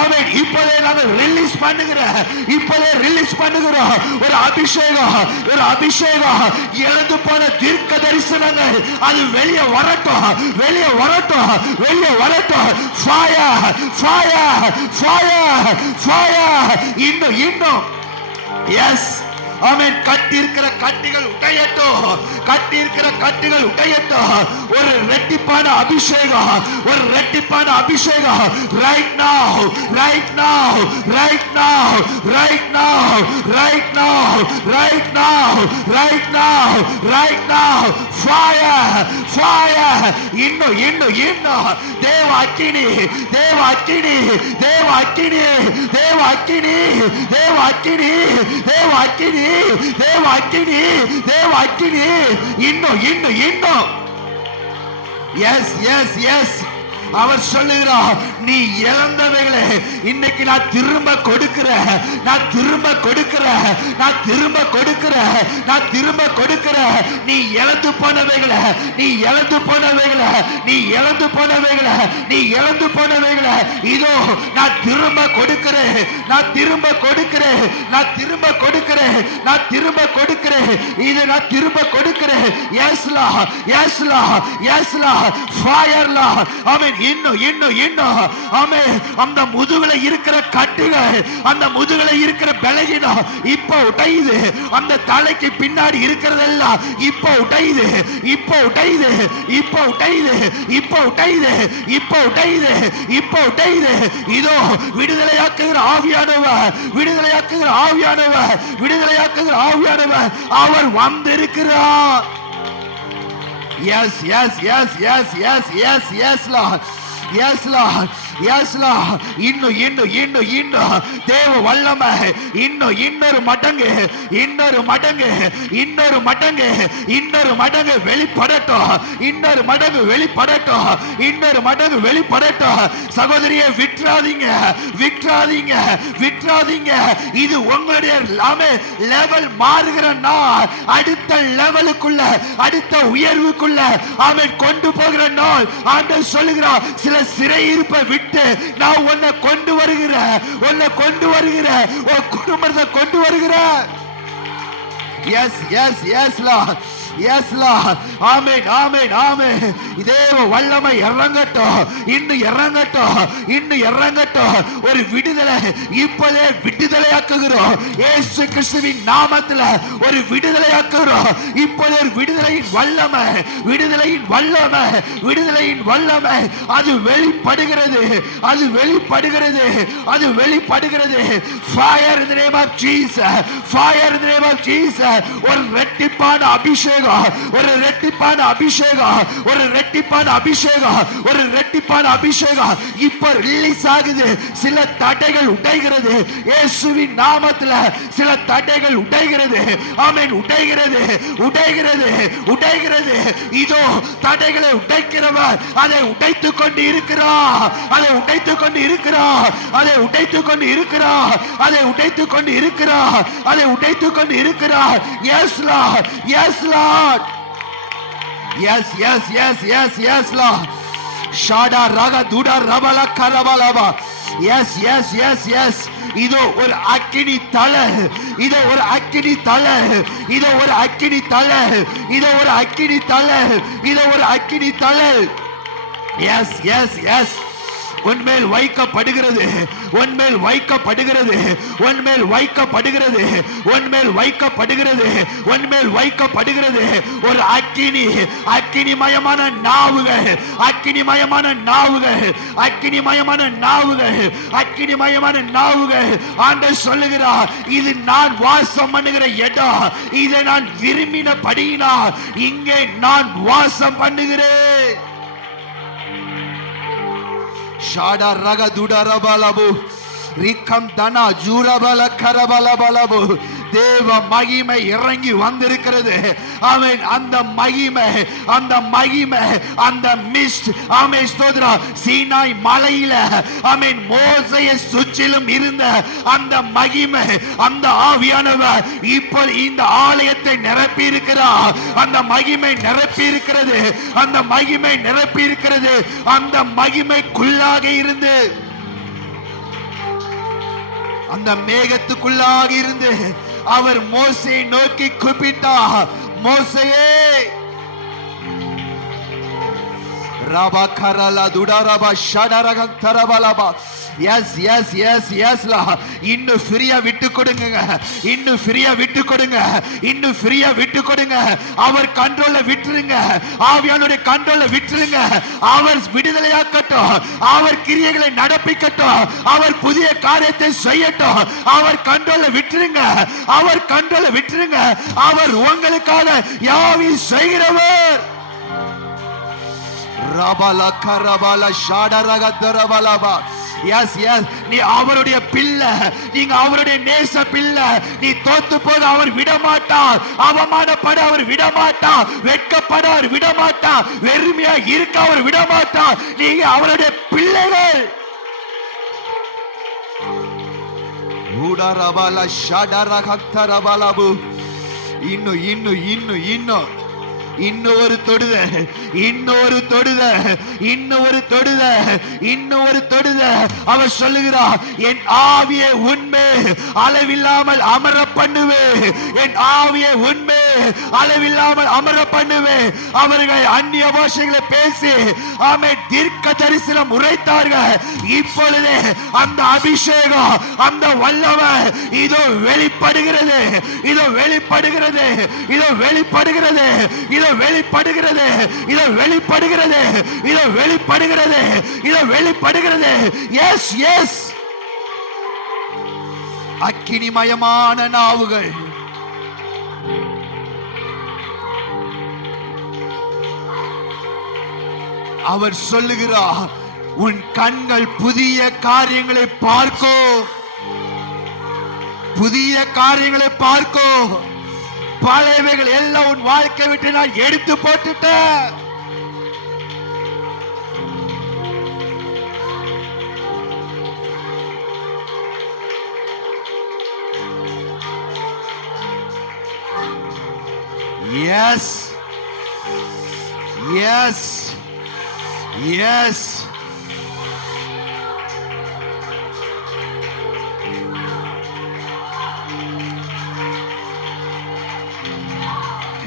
ஆமென். இப்போதே நாங்கள் ரிலீஸ் பண்ணுகிறோம், இப்போதே ரிலீஸ் பண்ணுகிறோம் ஒரு அபிஷேகம், ஒரு அபிஷேகம். இழந்து போன தீர்க்க தரிசனங்கள் அது வெளியே வரட்டும், வெளியே வரட்டும், வெளியே வரட்டும். Fire, fire, fire, fire. இன்னும் இன்னும். எஸ், ஆமென். கட்டி இருக்கிற கட்டிகள் உடையட்டும், கட்டி இருக்கிற கட்டிகள் உடையட்டும். ஒரு ரெட்டிப்பான அபிஷேகம், ஒரு ரெட்டிப்பான அபிஷேகம். Right now, right now, right now, right now, right now, right now, right now, right now. Fire, fire. இன்னும் இன்னும் இன்னும். தேவ அக்கினி, தேவ அக்கினி, தேவ அக்கினி, தேவ அக்கினி, தேவ அக்கினி, தேவ அக்கினி, தேவ அக்கினி, தேவ அக்கினி. இன்னும் இன்னும் இன்னும். எஸ் எஸ் எஸ் அவர் சொல்லுகிறார், நீ இழந்தவைகளை இன்னைக்கு நான் திரும்ப கொடுக்கிறேன், நான் திரும்ப கொடுக்கிறேன், நான் திரும்ப கொடுக்கிறேன், நான் திரும்ப கொடுக்கிறேன். நீ இழந்து போனவைகளை, நீ இழந்து போனவைகளை, நீ இழந்து போனவைகளை, நீ இழந்து போனவைகளை இதோ நான் திரும்ப கொடுக்கிறேன், நான் திரும்ப கொடுக்கிறேன், நான் திரும்ப கொடுக்கிறேன், நான் திரும்ப கொடுக்கிறேன், இதை நான் திரும்ப கொடுக்கிறேன். Yes Lord, yes Lord, yes Lord, fire Lord. Amen. இன்னும் இன்னும் இன்னும் ஆமென். அந்த முதுகுல இருக்கிற கட்டுகள், அந்த முதுகுல இருக்கிற பலகீனம் இப்ப உடையுது. அந்த தலைக்கு பின்னாடி இருக்கிறதெல்லாம் இப்ப உடையுது, இப்ப உடையுது, இப்ப உடையுது, இப்ப உடையுது, இப்ப உடையுது, இப்ப உடையுது. இதோ விடுதலையாக்குகிற ஆவியானவர், விடுதலையாக்குகிற ஆவியானவர், விடுதலையாக்குகிற ஆவியானவர் அவர் வந்திருக்கிறார். Yes, yes, yes, yes, yes, yes, yes, Lord. Yes, Lord. Yes, Lord. இன்னும் இன்னும் இன்னும் இன்னும் தேவ வல்லமை இன்னும் இன்னொரு மடங்கு, இன்னொரு மடங்கு, இன்னொரு மடங்கு, இன்னொரு மடங்கு வெளிப்படட்டும், இன்னொரு மடங்கு வெளிப்படட்டும், இன்னொரு மடங்கு வெளிப்படட்டும். சகோதரியை விட்டுறாதீங்க, விட்டுறாதீங்க, விட்டுறாதீங்க. இது உங்களுடைய லெவல் மாறுகிற நாள், அடுத்த லெவலுக்குள்ள, அடுத்த உயர்வுக்குள்ள அவன் கொண்டு போகிற நாள். ஆண்டவர் சொல்லுகிறார், சில சிறையிருப்பை விட்டு நான் உன்னை கொண்டு வருகிறேன், உன்னை கொண்டு வருகிறேன், உன் குடும்பத்தை கொண்டு வருகிறேன். Yes, yes, yes, Lord. Yes, Lord. Amen, amen, amen. தேவ வல்லமை இறங்கட்டும், இன்னும் இறங்கட்டும், இன்னும் இறங்கட்டும். ஒரு விடுதலை இப்போதே விடுதலையாக்குகிறோம். இயேசு கிறிஸ்துவின் நாமத்தில் ஒரு விடுதலையாக்குகிறோம். இப்போதே ஒரு விடுதலையின் வல்லமை, விடுதலையின் வல்லமை, விடுதலையின் வல்லமை அது வெளிப்படுகிறது, அது வெளிப்படுகிறது, அது வெளிப்படுகிறது. Fire in the name of Jesus, fire in the name of Jesus. ஒரு ரெட்டிப்பான அபிஷேகம், ஒரு ரெட்டிப்பான அபிஷேகம், ஒரு ரெட்டிப்பான அபிஷேகம், ஒரு ரெட்டிப்பான அபிஷேகம் இப்ப ரிலீஸ் ஆகுது. சில தடைகள் உடைகிறது இயேசுவின் நாமத்தில், சில தடைகள் உடைகிறது. ஆமென். உடைகிறது, உடைகிறது, உடைகிறது. இதோ தடைகளை உடைக்கிறவர் அதை உடைத்துக் கொண்டு இருக்கிறார், அதை உடைத்துக் கொண்டு இருக்கிறார், அதை உடைத்துக் கொண்டு இருக்கிறார், அதை உடைத்துக் கொண்டு இருக்கிறார், அதை உடைத்துக் கொண்டு இருக்கிறார். Yes, Lord. Yes, Lord. Yes, yes, yes, yes, yes, Lord. Shada raga duda rabala karabalaba. Yes, yes, yes, yes. இதோ ஒரு அக்கினி தலை, இதோ ஒரு அக்கினி தலை, இதோ ஒரு அக்கினி தலை, இதோ ஒரு அக்கினி தலை, இதோ ஒரு அக்கினி தலை. Yes, yes, yes. உன்மேல் வைக்கப்படுகிறது, உன்மேல் வைக்கப்படுகிறது, உன்மேல் வைக்கப்படுகிறது, உன்மேல் வைக்கப்படுகிறது, உன்மேல் வைக்கப்படுகிறது. ஒரு அக்கினி, அக்கினிமயமான நாவுகள், அக்கினிமயமான நாவுகள், அக்கினிமயமான நாவுகள், அக்கினிமயமான நாவுகள். ஆண்டவர் சொல்லுகிறார், இது நான் வாசம் பண்ணுகிற இடம், இதை நான் விரும்பினபடியினால் இங்கே நான் வாசம் பண்ணுகிறேன். Shada raga duda rabalabu, rikam dana jurabala karabalabalabo. தேவ மகிமை இறங்கி வந்திருக்கிறது. ஆமென். அந்த மகிமை, அந்த மகிமை, அந்த மிஸ்ட், ஆமென் ஸ்தோத்திரம், சீனாய் மலையில ஆமென் மோசேயை சுற்றிலும் இருந்த அந்த மகிமை, அந்த ஆவியானவர் இப்போ இந்த ஆலயத்தை நிரப்பி இருக்கிறார். அந்த மகிமை நிரப்பி இருக்கிறது, அந்த மகிமை நிரப்பி இருக்கிறது. அந்த மகிமைக்குள்ளாக இருந்து, அந்த மேகத்துக்குள்ளாக இருந்து அவர் மோசேயை நோக்கி கூப்பிட்டார், மோசேயே ரபா கரலா துடரபா ஷடரக தரபலபா. எஸ் எஸ் எஸ் எஸ் லா. இன்னும் ஃப்ரீயா விட்டு கொடுங்க, இன்னும் ஃப்ரீயா விட்டு கொடுங்க, இன்னும் ஃப்ரீயா விட்டு கொடுங்க. அவர் கண்ட்ரோல்ல விட்டுருங்க, ஆவியானுடைய கண்ட்ரோல்ல விட்டுருங்க. அவர் விடுதலையாக்கட்டும், அவர் கிரியைகளை நடப்பிக்கட்டும், அவர் புதிய காரியத்தை செய்யட்டும். அவர் கண்ட்ரோல்ல விட்டுருங்க, அவர் கண்ட்ரோல்ல விட்டுருங்க. அவர் உங்களுக்காக யாவையும் செய்கிறவர். ரபல கரபல ஷடரக தரபலபா. எஸ் எஸ், நீ அவருடைய பிள்ளை, நீங்க அவருடைய நேச பிள்ளை. நீ தோத்து போது அவர் விடமாட்டார், அவமானப்பட அவர் விடமாட்டார், வெட்கப்பட அவர் விடமாட்டார், வெறுமையா இருக்க அவர் விடமாட்டார். நீங்க அவருடைய பிள்ளைகள். இன்னும் இன்னும் இன்னும் இன்னும் இன்னொரு தொடுத, இன்னொரு தொடுத, இன்னொரு தொடுத, இன்னொரு தொடுத. அவர் சொல்லுகிறார், என் ஆவியை உண்மை அளவில்லாமல் அமர பண்ணுவே, என் ஆவியை உண்மை அளவில்லாமல் அமர பண்ணுவே. அவர்கள் அந்நிய பாஷைகளை பேசி ஆமென் தீர்க்க தரிசனம் உரைத்தார்கள். இப்பொழுது அந்த அபிஷேகம், அந்த வல்லவர் இதோ வெளிப்படுகிறது, இதோ வெளிப்படுகிறது, இதோ வெளிப்படுகிறது, இதோ வெளிப்படுகிறது, இதோ வெளிப்படுகிறது, இதோ வெளிப்படுகிறது, இதோ வெளிப்படுகிறது. எஸ் எஸ், அக்கினிமயமான நாவுகள். அவர் சொல்லுகிறார், உன் கண்கள் புதிய காரியங்களை பார்க்கோ, புதிய காரியங்களை பார்க்கோ. பழையவைகள் எல்லாம் உன் வாழ்க்கை விட்டு நான் எடுத்து போட்டுட்டேன். எஸ் எஸ் எஸ்,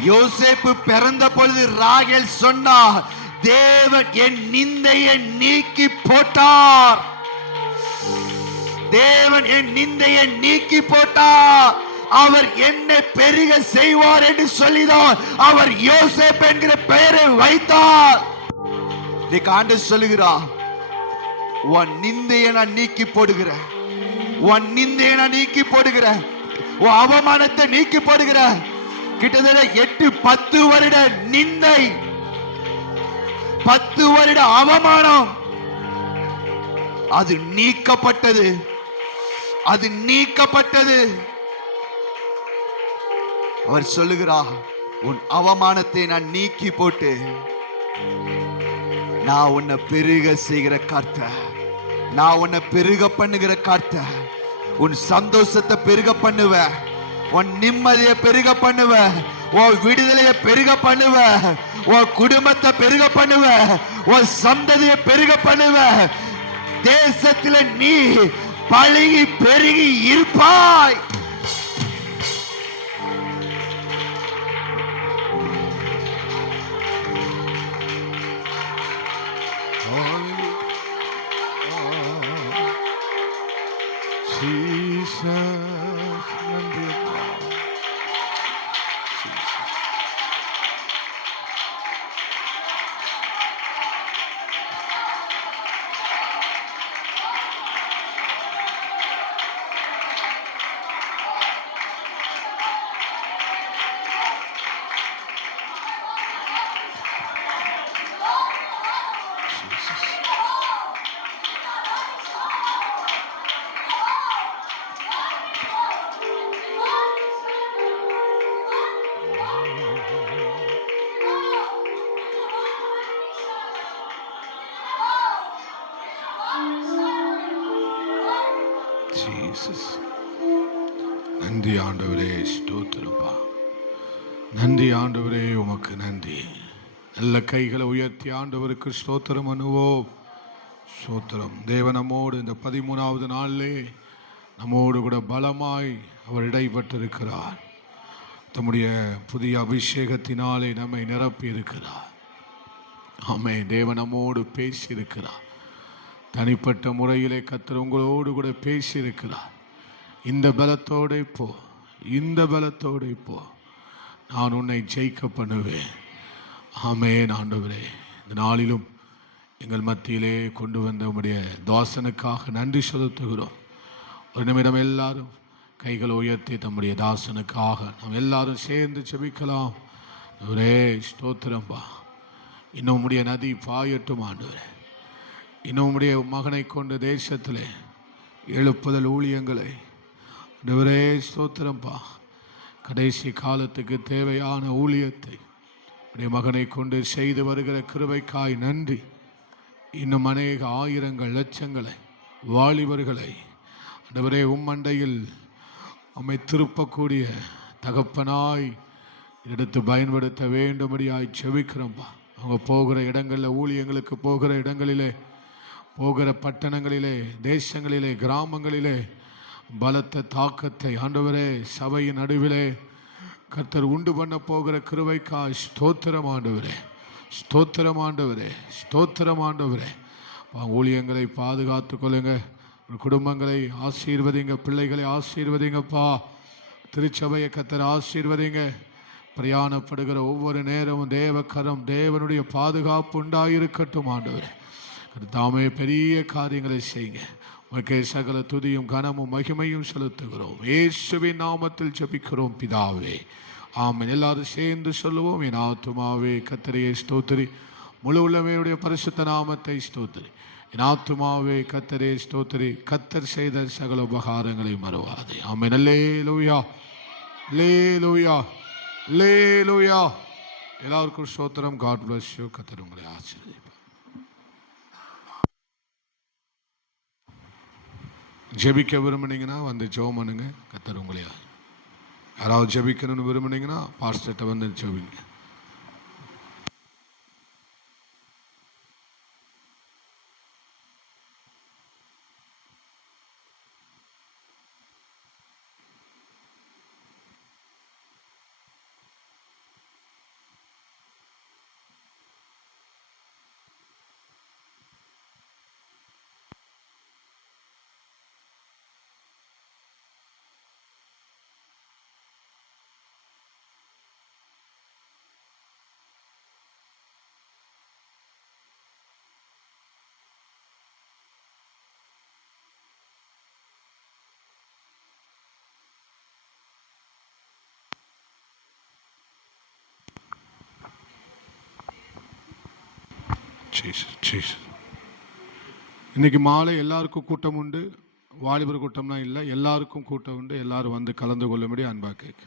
யோசேப்பு பிறந்த பொழுது ராகேல் சொன்னார், தேவன் என் நிந்தையை நீக்கி போட்டார், தேவன் என் நிந்தையை நீக்கி போட்டார், அவர் என்னை பெருக செய்வார் என்று சொல்லிதான் அவர் யோசேப்பு என்கிற பெயரை வைத்தார். ஆண்டு சொல்லுகிறார், உன் நிந்தையை நான் நீக்கி போடுகிறேன், உன் நிந்தையை நான் நீக்கி போடுகிறேன், உன் அவமானத்தை நீக்கி போடுகிறேன். கிட்டத்தட்ட 8-10 வருட நிந்தை, 10 வருட அவமானம், அது நீக்கப்பட்டது, அது நீக்கப்பட்டது. அவர் சொல்லுகிறார், உன் அவமானத்தை நான் நீக்கி போட்டு நான் உன்னை பெருக செய்கிற கர்த்தர், நான் உன்னை பெருக பண்ணுகிற கர்த்தர். உன் சந்தோஷத்தை பெருக பண்ணுவேன், உன் நிம்மதியை பெருக பண்ணுவேன், உன் விடுதலையை பெருக பண்ணுவேன், உன் குடும்பத்தை பெருக பண்ணுவேன், உன் சந்ததியை பெருக பண்ணுவேன். தேசத்தில் நீ பழகி பெருகி இருப்பாய். நன்றி ஆண்டவரே, ஸ்தோத்திரப்பா. நன்றி ஆண்டவரே, உமக்கு நன்றி. நல்ல கைகளை உயர்த்தி ஆண்டவருக்கு ஸ்தோத்திரம் பண்ணுவோம். ஸ்தோத்திரம். தேவன் நம்மோடு இந்த 13வது நாளிலே நம்மோடு கூட பலமாய் அவர் இடைப்பட்டிருக்கிறார். தம்முடைய புதிய அபிஷேகத்தினாலே நம்மை நிரப்பி இருக்கிறார். ஆமென். தேவன் நம்மோடு பேசி இருக்கிறார். தனிப்பட்ட முறையிலே கர்த்தர் உங்களோடு கூட பேசி இருக்கிறார். இந்த பலத்தோடு போ, இந்த பலத்தோடு போ, நான் உன்னை ஜெயிக்க பண்ணுவேன். ஆமென். ஆண்டவரே, இந்த நாளிலும் எங்கள் மத்தியிலே கொண்டு வந்த உம்முடைய தாசனுக்காக நன்றி செலுத்துகிறோம். ஒரு நிமிடம் எல்லாரும் கைகளை உயர்த்தி தம்முடைய தாசனுக்காக நாம் எல்லாரும் சேர்ந்து ஜெபிக்கலாம். ஒரே ஸ்தோத்திரம்பா. இன்னும் உம்முடைய நதி பாயட்டும் ஆண்டவரே. இன்னும் உம்முடைய மகனை கொண்டு தேசத்திலே எழுப்புதல் ஊழியங்களை ஆண்டவரே ஸ்தோத்திரம்பா, கடைசி காலத்துக்கு தேவையான ஊழியத்தை உடைய மகனை கொண்டு செய்து வருகிற கிருபைக்காய் நன்றி. இன்னும் அநேக ஆயிரங்கள் லட்சங்களை வாலிபர்களை ஆண்டவரே உம்மண்டையில் உம்மை திருப்பக்கூடிய தகப்பனாய் எடுத்து பயன்படுத்த வேண்டும்படியாய் செபிக்கிறோம்பா. அவங்க போகிற இடங்களில், ஊழியங்களுக்கு போகிற இடங்களிலே, போகிற பட்டணங்களிலே, தேசங்களிலே, கிராமங்களிலே பலத்த தாக்கத்தை ஆண்டவரே சபையின் நடுவிலே கர்த்தர் உண்டு பண்ண போகிற கிருபைக்காய் ஸ்தோத்திரம் ஆண்டவரே, ஸ்தோத்திரம் ஆண்டவரே, ஸ்தோத்திரம் ஆண்டவரே. ஊழியங்களை பாதுகாத்து கொள்ளுங்க, குடும்பங்களை ஆசீர்வதிங்க, பிள்ளைகளை ஆசீர்வதிங்கப்பா. திருச்சபையை கர்த்தர் ஆசீர்வதிங்க. பிரயாணப்படுகிற ஒவ்வொரு நேரமும் தேவக்கரம், தேவனுடைய பாதுகாப்பு உண்டாயிருக்கட்டும் ஆண்டவரே. தாமே பெரிய காரியங்களை செய்யுங்க. உமக்கே சகல துதியும் கனமும் மகிமையும் செலுத்துகிறோம். இயேசுவின் நாமத்தில் ஜெபிக்கிறோம் பிதாவே, ஆமென். எல்லாரும் சேர்ந்து சொல்லுவோம். என் ஆத்துமாவே கர்த்தரையே ஸ்தோத்திரி, முழு உள்ளமையுடைய பரிசுத்த நாமத்தை ஸ்தோத்திரி. என் ஆத்துமாவே கர்த்தரே ஸ்தோத்திரி, கர்த்தர் செய்த சகல உபகாரங்களை மறவாதே. ஆமென். அல்லேலூயா, அல்லேலூயா, அல்லேலூயா. எல்லாருக்கும் ஸ்தோத்திரம். God bless you. கர்த்தர் உங்களை ஆசீர்வதிப்பார். ஜெபிக்க விரும்புனீங்கன்னா வந்து ஜெபம் பண்ணுங்க, கர்த்தர் உங்களை. யாராவது ஜெபிக்கணும்னு விரும்புனீங்கன்னா பாஸ்டர்கிட்ட வந்து ஜெபிங்க. இன்னைக்கு மாலை எல்லாருக்கும் கூட்டம் உண்டு. வாலிபர் கூட்டம்லாம் இல்லை, எல்லாருக்கும் கூட்டம் உண்டு. எல்லாரும் வந்து கலந்து கொள்ளும்படி அன்பா கேட்கு.